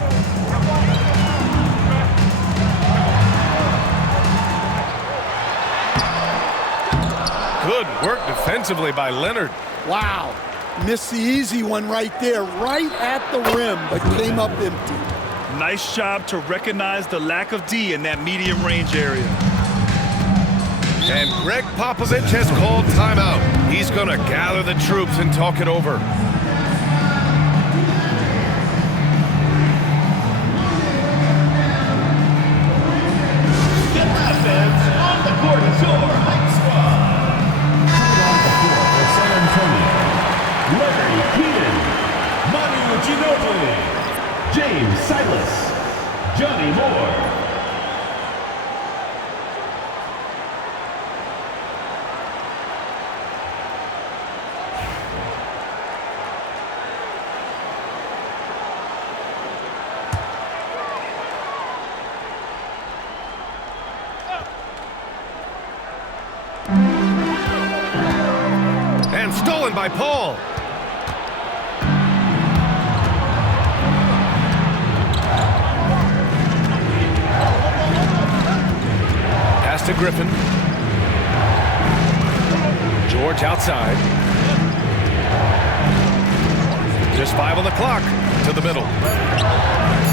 Good work defensively by Leonard. Wow. Missed the easy one right there, right at the rim, but came up empty. Nice job to recognize the lack of D in that medium range area. And Greg Popovich has called timeout. He's going to gather the troops and talk it over. Get that, fans, on the court is your hype squad. On the floor for San Antonio, Larry Keaton. Moore. And stolen by Paul. Pass to Griffin. George outside. Just 5 on the clock. To the middle.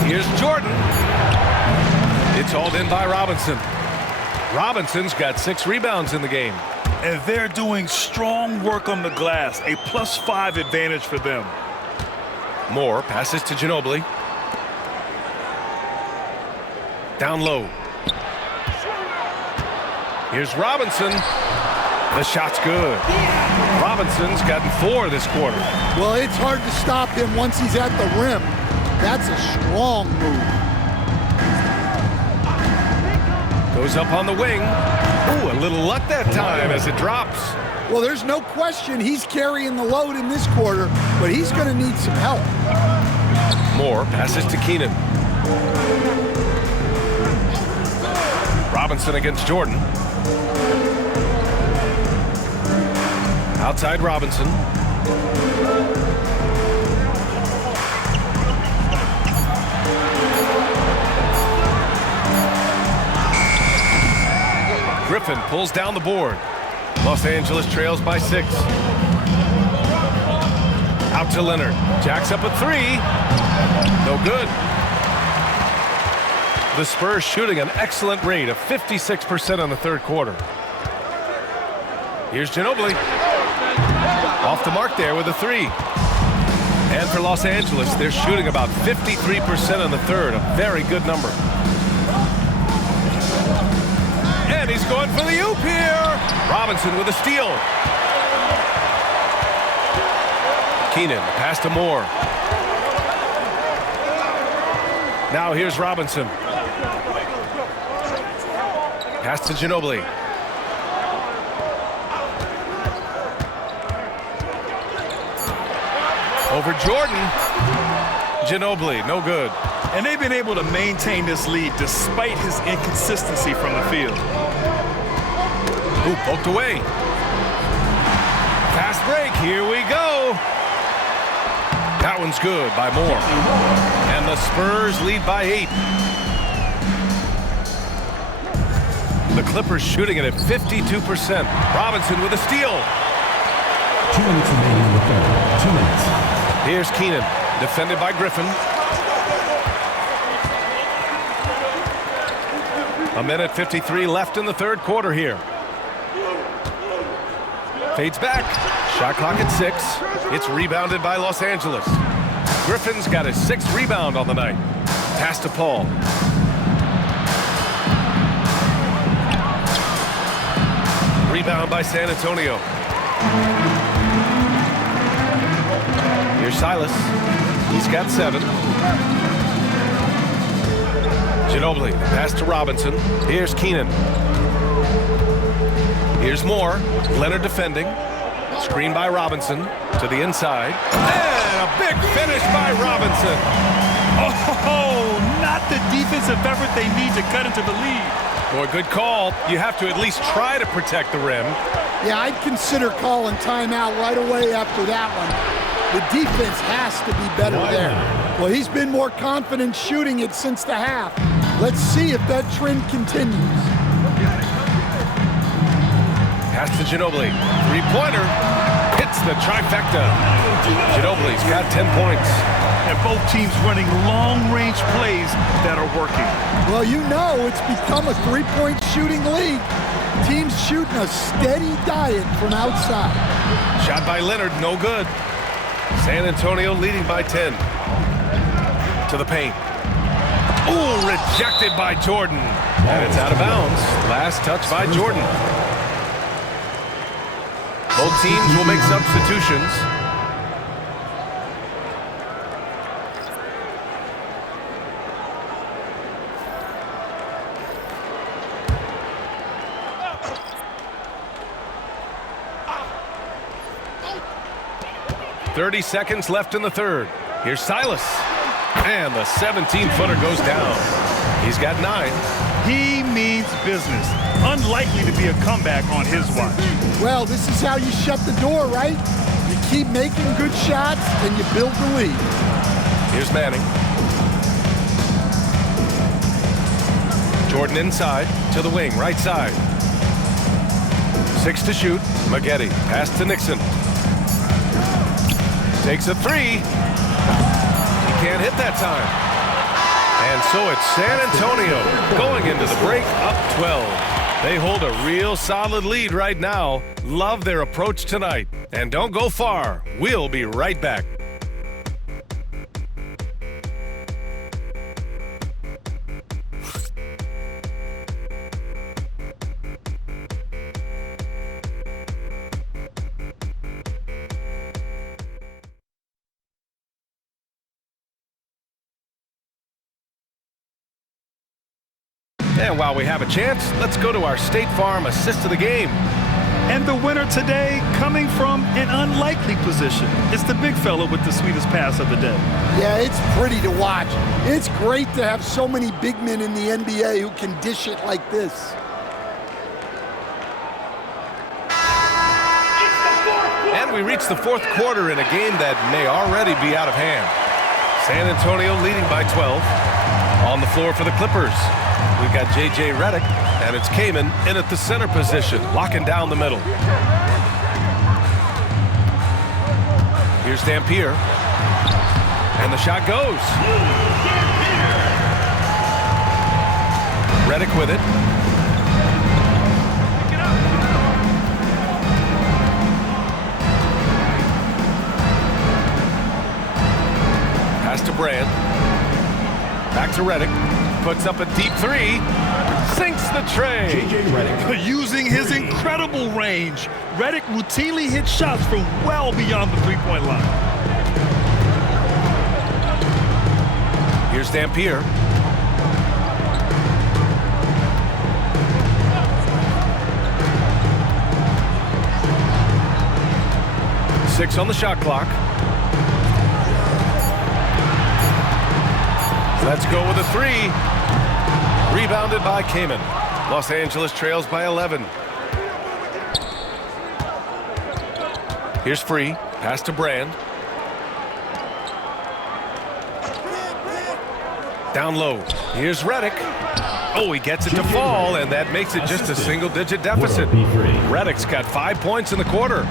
Here's Jordan. It's hauled in by Robinson. Robinson's got 6 rebounds in the game. And they're doing strong work on the glass. A +5 advantage for them. Moore passes to Ginobili. Down low. Here's Robinson. The shot's good. Robinson's gotten 4 this quarter. Well, it's hard to stop him once he's at the rim. That's a strong move. Goes up on the wing. Ooh, a little luck that time as it drops. Well, there's no question he's carrying the load in this quarter, but he's going to need some help. Moore passes to Keenan. Robinson against Jordan. Outside Robinson. Griffin pulls down the board. Los Angeles trails by 6. Out to Leonard. Jacks up a 3. No good. The Spurs shooting an excellent rate of 56% in the third quarter. Here's Ginobili. Off the mark there with a 3. And for Los Angeles, they're shooting about 53% in the third. A very good number. And he's going for the oop here. Robinson with a steal. Keenan, pass to Moore. Now here's Robinson. Pass to Ginobili. Over Jordan. Ginobili, no good. And they've been able to maintain this lead despite his inconsistency from the field. Ooh, poked away. Fast break, here we go. That one's good by Moore. And the Spurs lead by 8. The Clippers shooting it at 52%. Robinson with a steal. 2 minutes remaining in the third. 2 minutes. Here's Keenan, defended by Griffin. A minute 53 left in the third quarter here. Fades back. Shot clock at 6. It's rebounded by Los Angeles. Griffin's got his 6th rebound on the night. Pass to Paul. Rebound by San Antonio. Here's Silas. He's got 7. Ginobili, pass to Robinson. Here's Keenan. Here's Moore. Leonard defending. Screen by Robinson to the inside. And a big finish by Robinson. Oh, not the defensive effort they need to cut into the lead. Boy, good call. You have to at least try to protect the rim. Yeah, I'd consider calling timeout right away after that one. The defense has to be better there. Well, he's been more confident shooting it since the half. Let's see if that trend continues. Pass to Ginobili. 3-pointer. Hits the trifecta. Ginobili's got 10 points. And both teams running long-range plays that are working. Well, you know it's become a 3-point shooting league. Teams shooting a steady diet from outside. Shot by Leonard, no good. San Antonio leading by 10. To the paint. Ooh, rejected by Jordan. And it's out of bounds. Last touch by Jordan. Both teams will make substitutions. 30 seconds left in the third. Here's Silas. And the 17-footer goes down. He's got 9. He means business. Unlikely to be a comeback on his watch. Well, this is how you shut the door, right? You keep making good shots and you build the lead. Here's Manning. Jordan inside to the wing, right side. 6 to shoot. Maggette. Pass to Nixon. Takes a 3. He can't hit that time. And so it's San Antonio going into the break up 12. They hold a real solid lead right now. Love their approach tonight. And don't go far. We'll be right back. And while we have a chance, let's go to our State Farm assist of the game. And the winner today coming from an unlikely position. It's the big fella with the sweetest pass of the day. Yeah, it's pretty to watch. It's great to have so many big men in the NBA who can dish it like this. And we reach the fourth quarter in a game that may already be out of hand. San Antonio leading by 12. On the floor for the Clippers, we've got J.J. Redick, and it's Kaman in at the center position, locking down the middle. Here's Dampier, and the shot goes. Redick with it. Pass to Brand. Back to Redick. Puts up a deep 3. Sinks the tray. J.J. Redick. Using his incredible range, Redick routinely hits shots from well beyond the three-point line. Here's Dampier. Six on the shot clock. Let's go with a 3. Rebounded by Kaman. Los Angeles trails by 11. Here's Free. Pass to Brand. Down low. Here's Redick. Oh, he gets it to fall, and that makes it just a single-digit deficit. Redick's got 5 points in the quarter.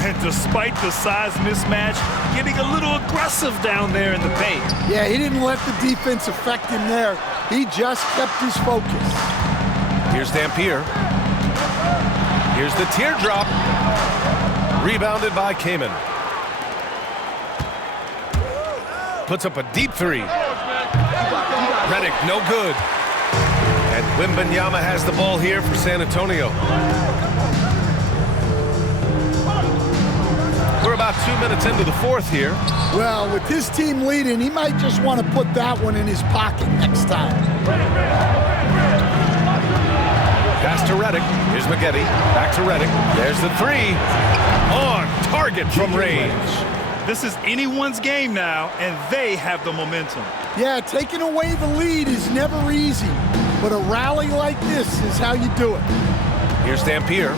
And despite the size mismatch, getting a little aggressive down there in the paint. Yeah, he didn't let the defense affect him there. He just kept his focus. Here's Dampier. Here's the teardrop. Rebounded by Kaman. Puts up a deep 3. Redick, no good. And Wembanyama has the ball here for San Antonio. We're about 2 minutes into the fourth here. Well, with his team leading, he might just want to put that one in his pocket next time. Pass to Redick. Here's Maggette. Back to Redick. There's the 3. On target from range. This is anyone's game now, and they have the momentum. Yeah, taking away the lead is never easy, but a rally like this is how you do it. Here's Dampier.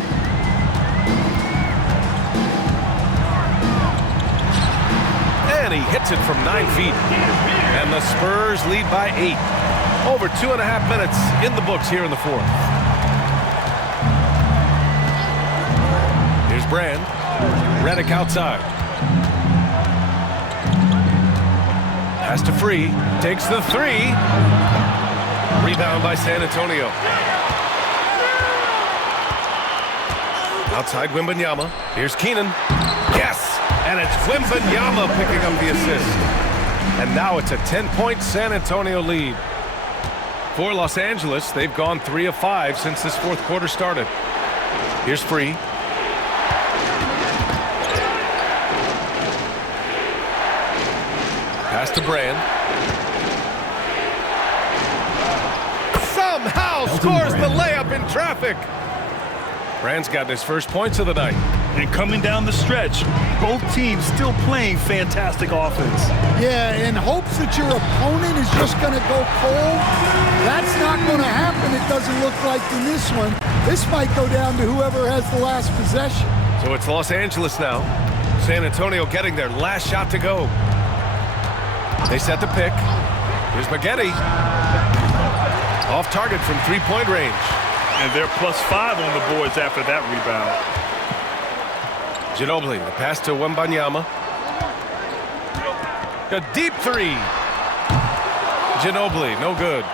And he hits it from 9 feet. And the Spurs lead by 8. Over 2.5 minutes in the books here in the fourth. Here's Brand. Redick outside. Pass to Free. Takes the 3. Rebound by San Antonio. Outside Wembanyama. Here's Keenan. Yes! And it's Wembanyama picking up the assist. And now it's a 10-point San Antonio lead. For Los Angeles, they've gone 3 of 5 since this fourth quarter started. Here's Free. Pass to Brand. Somehow scores the layup in traffic. Brand's gotten his first points of the night. And coming down the stretch, both teams still playing fantastic offense. Yeah, in hopes that your opponent is just going to go cold, that's not going to happen. It doesn't look like in this one. This might go down to whoever has the last possession. So it's Los Angeles now. San Antonio getting their last shot to go. They set the pick. Here's Maggette. Off target from three-point range. And they're +5 on the boards after that rebound. Ginobili, the pass to Wembanyama. A deep three. Ginobili, no good.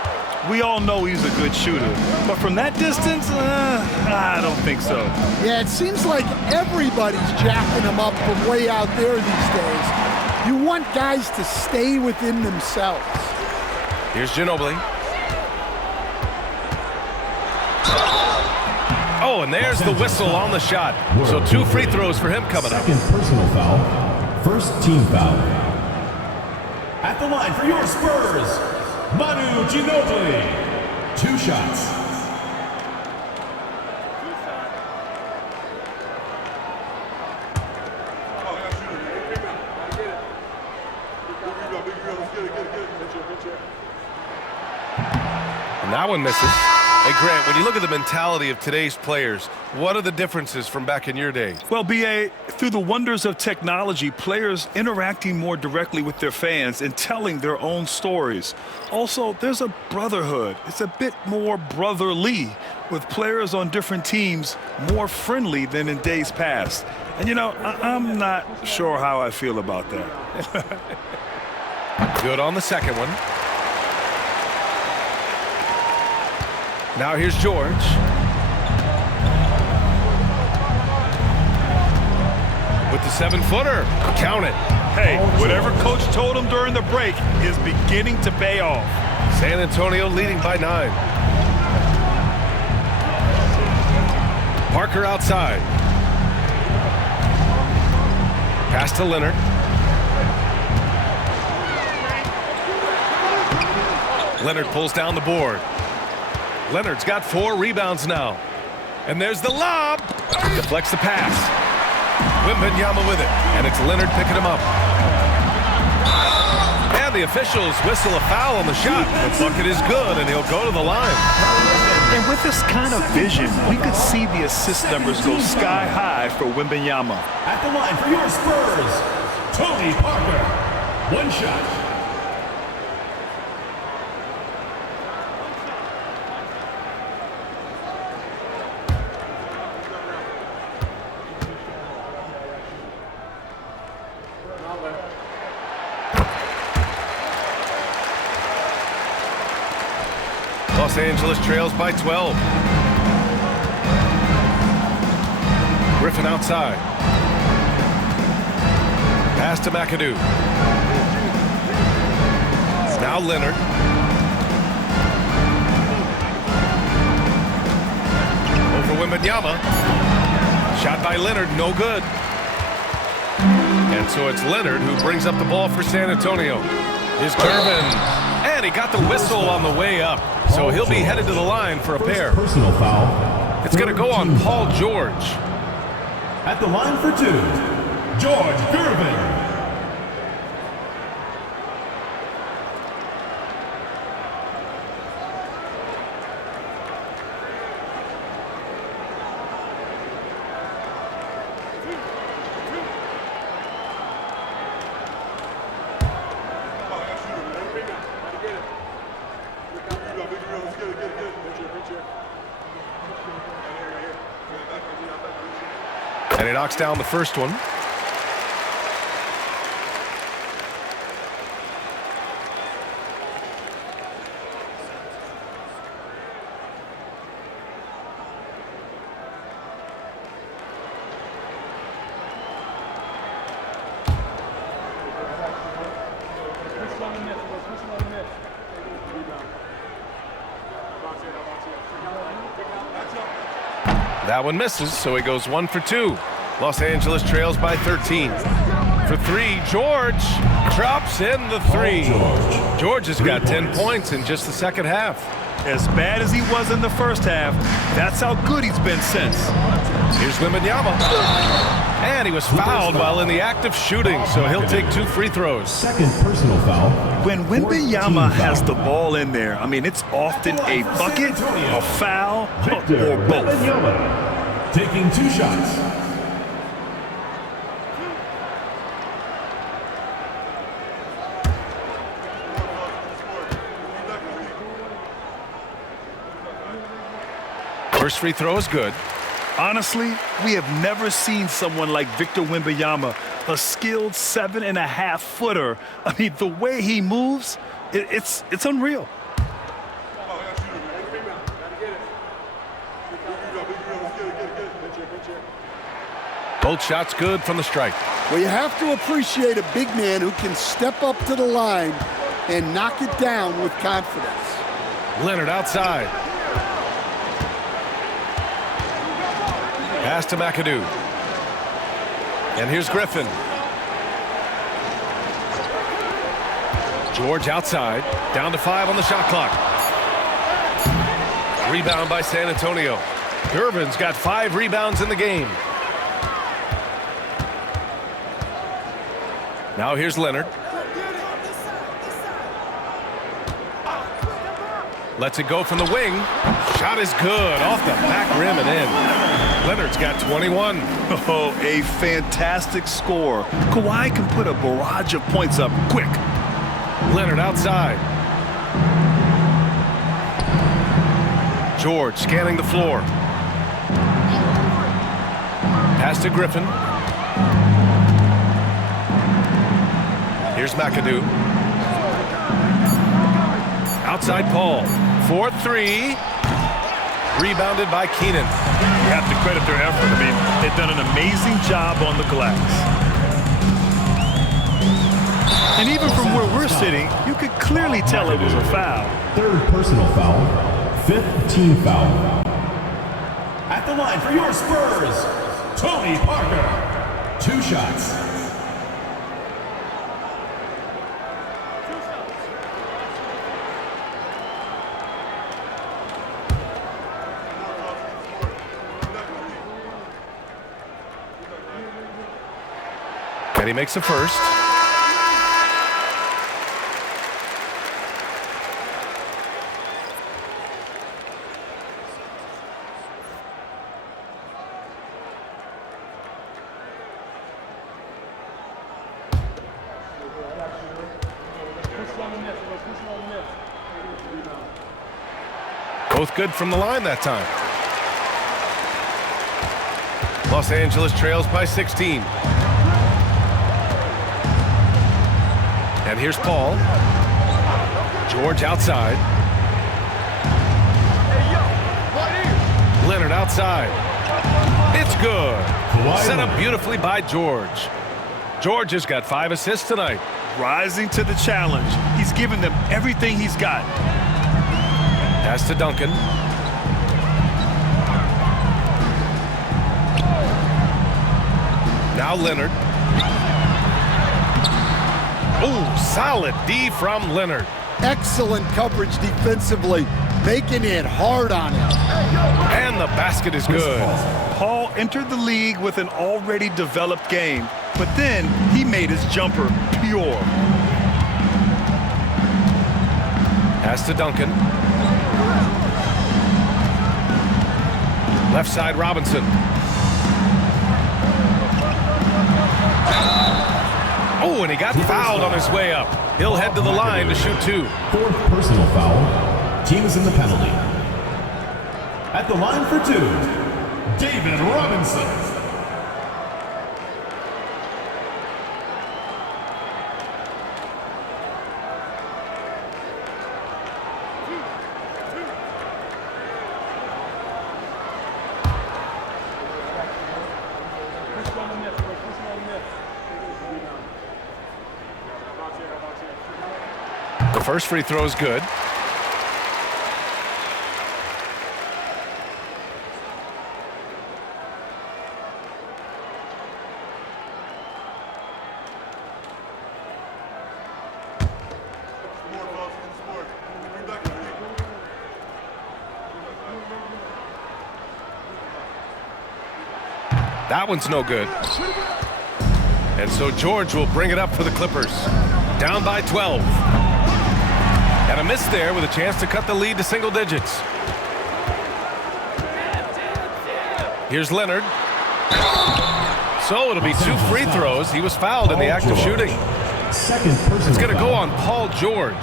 We all know he's a good shooter, but from that distance, I don't think so. Yeah, it seems like everybody's jacking him up from way out there these days. You want guys to stay within themselves. Here's Ginobili. Oh, and there's the whistle on the shot. So 2 free throws for him coming up. Second personal foul. First team foul. At the line for your Spurs, Manu Ginobili. 2 shots. And that one misses. Hey, Grant, when you look at the mentality of today's players, what are the differences from back in your day? Well, B.A., through the wonders of technology, players interacting more directly with their fans and telling their own stories. Also, there's a brotherhood. It's a bit more brotherly, with players on different teams more friendly than in days past. And, you know, I'm not sure how I feel about that. Good on the second one. Now here's George. With the 7-footer. Count it. Hey, whatever coach told him during the break is beginning to pay off. San Antonio leading by 9. Parker outside. Pass to Leonard. Leonard pulls down the board. Leonard's got 4 rebounds now. And there's the lob. Deflects the pass. Wembanyama with it. And it's Leonard picking him up. And the officials whistle a foul on the shot. The bucket is good, and he'll go to the line. And with this kind of vision, we could see the assist numbers go sky high for Wembanyama. At the line for your Spurs, Tony Parker. 1 shot. Los Angeles trails by 12. Griffin outside. Pass to McAdoo. Now Leonard. Over Wembanyama. Shot by Leonard, no good. And so it's Leonard who brings up the ball for San Antonio. Here's Gervin. And he got the whistle on the way up. So he'll be headed to the line for a pair. Personal foul. It's going to go on Paul George. At the line for 2, George Gervin. And he knocks down the first one. That one misses, so he goes 1 for 2. Los Angeles trails by 13. For 3, George drops in the 3. George has got 10 points in just the second half. As bad as he was in the first half, that's how good he's been since. Here's Wembanyama. And he was fouled while in the act of shooting, so he'll take 2 free throws. Second personal foul. When Wembanyama has the ball in there, I mean, it's often a bucket, a foul, or both. Wembanyama taking 2 shots. First free throw is good. Honestly, we have never seen someone like Victor Wembanyama, a skilled 7.5-footer. I mean, the way he moves, it's unreal. Both shots good from the stripe. Well, you have to appreciate a big man who can step up to the line and knock it down with confidence. Leonard outside. Pass to McAdoo. And here's Griffin. George outside. Down to 5 on the shot clock. Rebound by San Antonio. Gervin's got 5 rebounds in the game. Now here's Leonard. Lets it go from the wing. Shot is good. Off the back rim and in. Leonard's got 21. Oh, a fantastic score. Kawhi can put a barrage of points up quick. Leonard outside. George scanning the floor. Pass to Griffin. Here's McAdoo. Outside Paul. 4-3. Rebounded by Keenan. You have to credit their effort. I mean, they've done an amazing job on the glass. And even from where we're sitting, you could clearly tell it was a foul. Third personal foul. 5th team foul. At the line for your Spurs, Tony Parker. 2 shots. And he makes the first. Both good from the line that time. Los Angeles trails by 16. And here's Paul. George outside. Leonard outside. It's good. Set up beautifully by George. George has got 5 assists tonight. Rising to the challenge. He's given them everything he's got. Pass to Duncan. Now Leonard. Oh, solid D from Leonard. Excellent coverage defensively, making it hard on him. And the basket is good. Paul entered the league with an already developed game, but then he made his jumper pure. Pass to Duncan. Left side Robinson. Oh, and he got fouled on his way up. He'll head to the line to shoot 2. 4th personal foul. Team is in the penalty. At the line for 2, David Robinson. The first free throw is good. That one's no good. And so George will bring it up for the Clippers. Down by 12. And a miss there with a chance to cut the lead to single digits. Here's Leonard. So it'll be 2 free throws. He was fouled in the act of shooting. It's going to go on Paul George.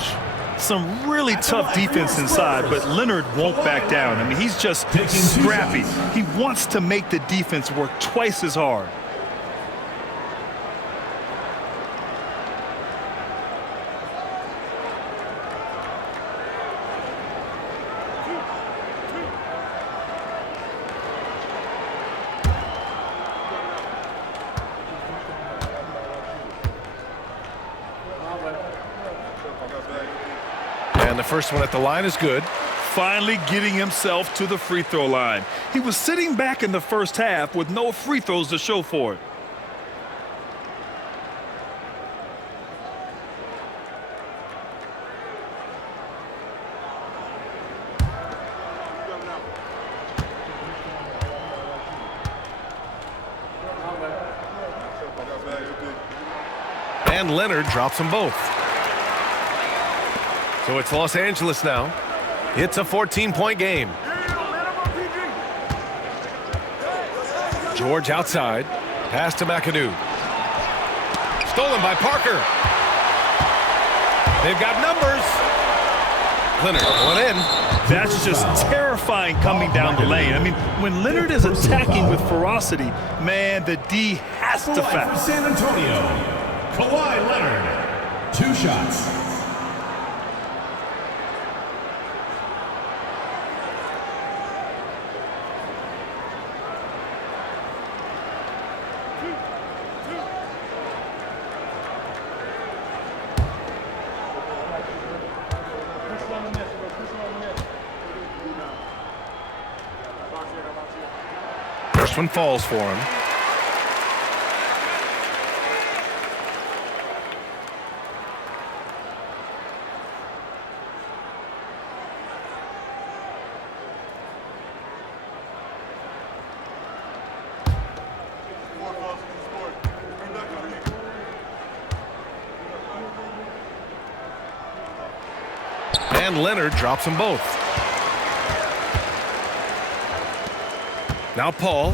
Some really tough defense inside, but Leonard won't back down. I mean, he's just scrappy. He wants to make the defense work twice as hard. And the first one at the line is good. Finally getting himself to the free throw line. He was sitting back in the first half with no free throws to show for it. And Leonard drops them both. So it's Los Angeles now. It's a 14-point game. George outside. Pass to McAdoo. Stolen by Parker. They've got numbers. Leonard going in. That's just terrifying coming down the lane. I mean, when Leonard is attacking with ferocity, man, the D has to foul. San Antonio, Kawhi Leonard, 2 shots. First one falls for him. And Leonard drops them both. Now Paul.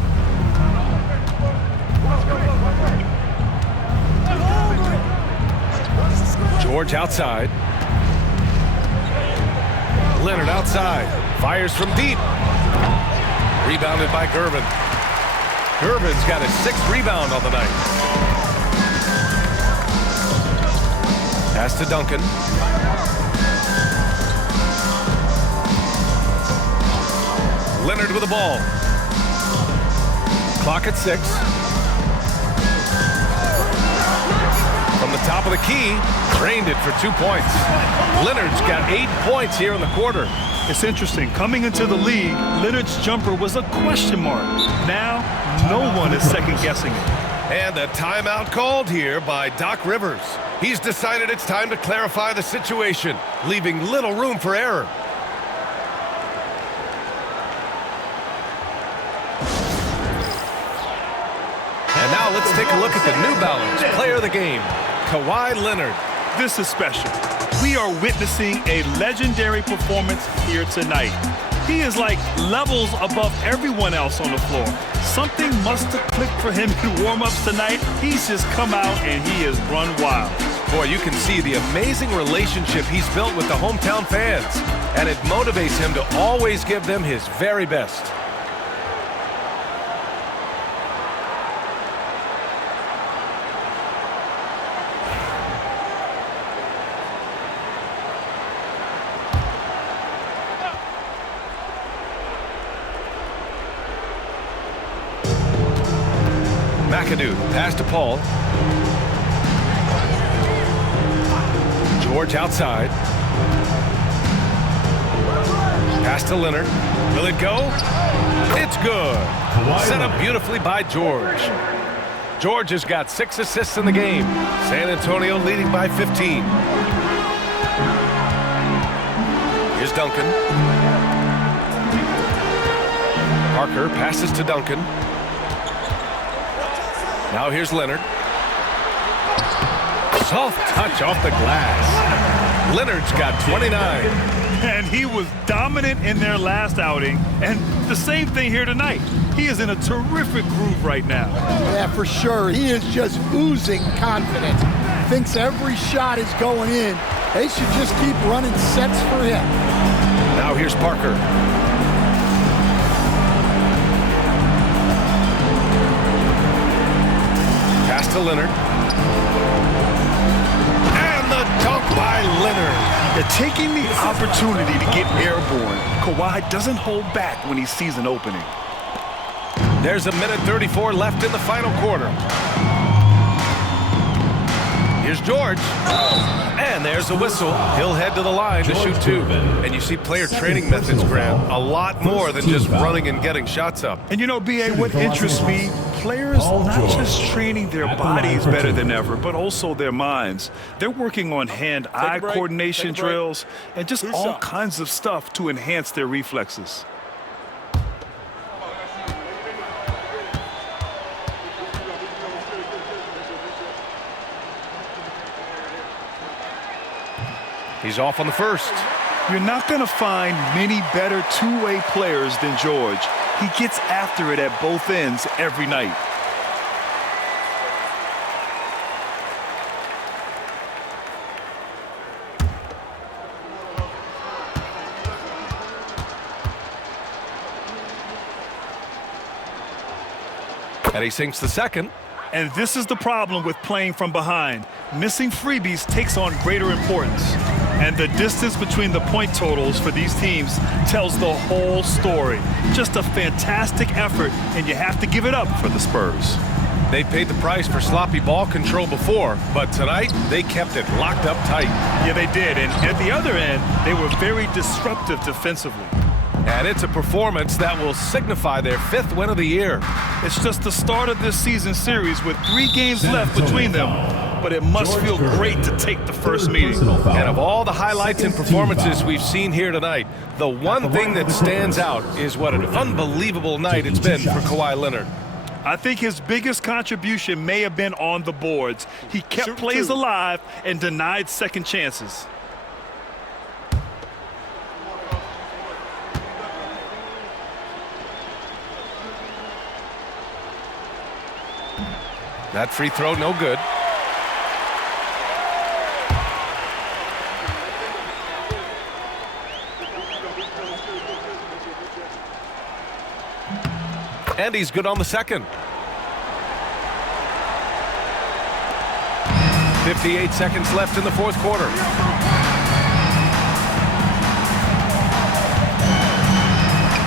George outside. Leonard outside. Fires from deep. Rebounded by Gervin. Gervin's got his 6th rebound on the night. Pass to Duncan. Leonard with the ball. Clock at 6. From the top of the key, drained it for 2 points. Leonard's got 8 points here in the quarter. It's interesting. Coming into the league, Leonard's jumper was a question mark. Now, no one is second-guessing it. And a timeout called here by Doc Rivers. He's decided it's time to clarify the situation, leaving little room for error. And now let's take a look at the New Balance player of the game, Kawhi Leonard. This is special. We are witnessing a legendary performance here tonight. He is like levels above everyone else on the floor. Something must have clicked for him in warm-ups tonight. He's just come out and he has run wild. Boy, you can see the amazing relationship he's built with the hometown fans, and it motivates him to always give them his very best. McAdoo, pass to Paul. George outside. Pass to Leonard. Will it go? It's good. Set up beautifully by George. George has got 6 assists in the game. San Antonio leading by 15. Here's Duncan. Parker passes to Duncan. Now here's Leonard. Soft touch off the glass. Leonard's got 29. And he was dominant in their last outing. And the same thing here tonight. He is in a terrific groove right now. Yeah, for sure. He is just oozing confidence. Thinks every shot is going in. They should just keep running sets for him. Now here's Parker. Pass to Leonard. And the dunk by Leonard. They're taking the opportunity to get airborne. Kawhi doesn't hold back when he sees an opening. There's a minute 34 left in the final quarter. Here's George. And there's a whistle. He'll head to the line to shoot two. And you see player training methods, Grant, a lot more than just running and getting shots up. And you know, B.A., what interests me, players not just training their bodies better than ever, but also their minds. They're working on hand-eye coordination drills and just all kinds of stuff to enhance their reflexes. He's off on the first. You're not going to find many better two-way players than George. He gets after it at both ends every night. And he sinks the second. And this is the problem with playing from behind. Missing freebies takes on greater importance. And the distance between the point totals for these teams tells the whole story. Just a fantastic effort, and you have to give it up for the Spurs. They paid the price for sloppy ball control before, but tonight they kept it locked up tight. Yeah, they did. And at the other end, they were very disruptive defensively. And it's a performance that will signify their 5th win of the year. It's just the start of this season series with 3 games left between them. But it must feel great to take the first meeting. And of all the highlights and performances we've seen here tonight, the one thing that stands out is what an unbelievable night it's been for Kawhi Leonard. I think his biggest contribution may have been on the boards. He kept plays alive and denied second chances. That free throw, no good. And he's good on the second. 58 seconds left in the 4th quarter.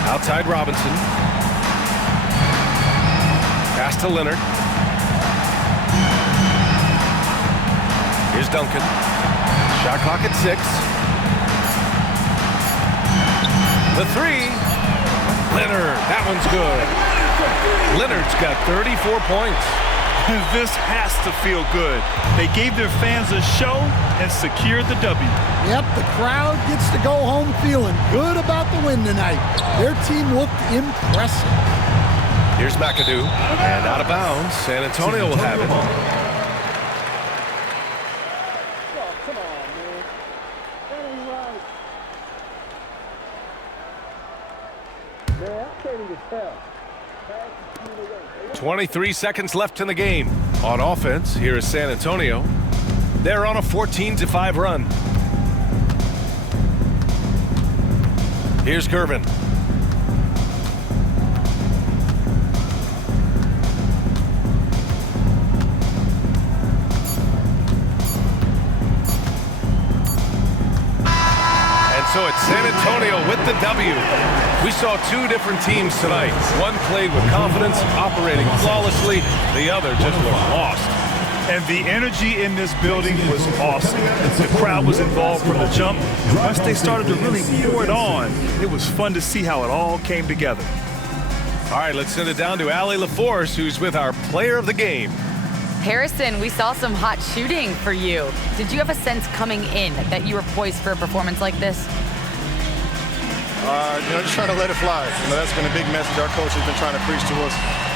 Outside Robinson. Pass to Leonard. Here's Duncan. Shot clock at 6. The 3. Leonard, that one's good. Leonard's got 34 points. This has to feel good. They gave their fans a show and secured the W. Yep, the crowd gets to go home feeling good about the win tonight. Their team looked impressive. Here's McAdoo. And out of bounds. San Antonio will have it. Come on, man. That ain't right. Man, I can't even tell. 23 seconds left in the game. On offense, here is San Antonio. They're on a 14-5 run. Here's Gervin. So it's San Antonio with the W. We saw 2 different teams tonight. One played with confidence, operating flawlessly. The other just looked lost. And the energy in this building was awesome. The crowd was involved from the jump. And once they started to really pour it on, it was fun to see how it all came together. All right, let's send it down to Allie LaForce, who's with our player of the game. Harrison, we saw some hot shooting for you. Did you have a sense coming in that you were poised for a performance like this? Just trying to let it fly. That's been a big message our coach has been trying to preach to us.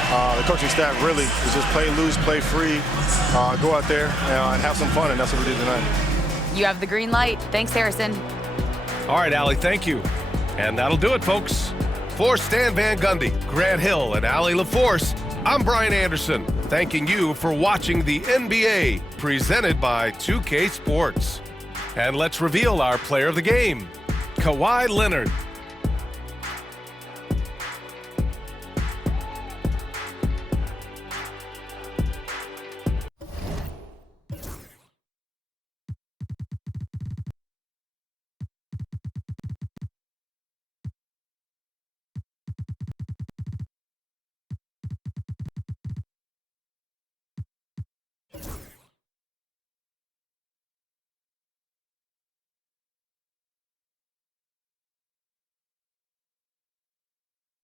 The coaching staff really is just play loose, play free, go out there and have some fun, and that's what we did tonight. You have the green light. Thanks, Harrison. All right, Allie, thank you. And that'll do it, folks. For Stan Van Gundy, Grant Hill, and Allie LaForce, I'm Brian Anderson, thanking you for watching the NBA presented by 2K Sports. And let's reveal our player of the game, Kawhi Leonard.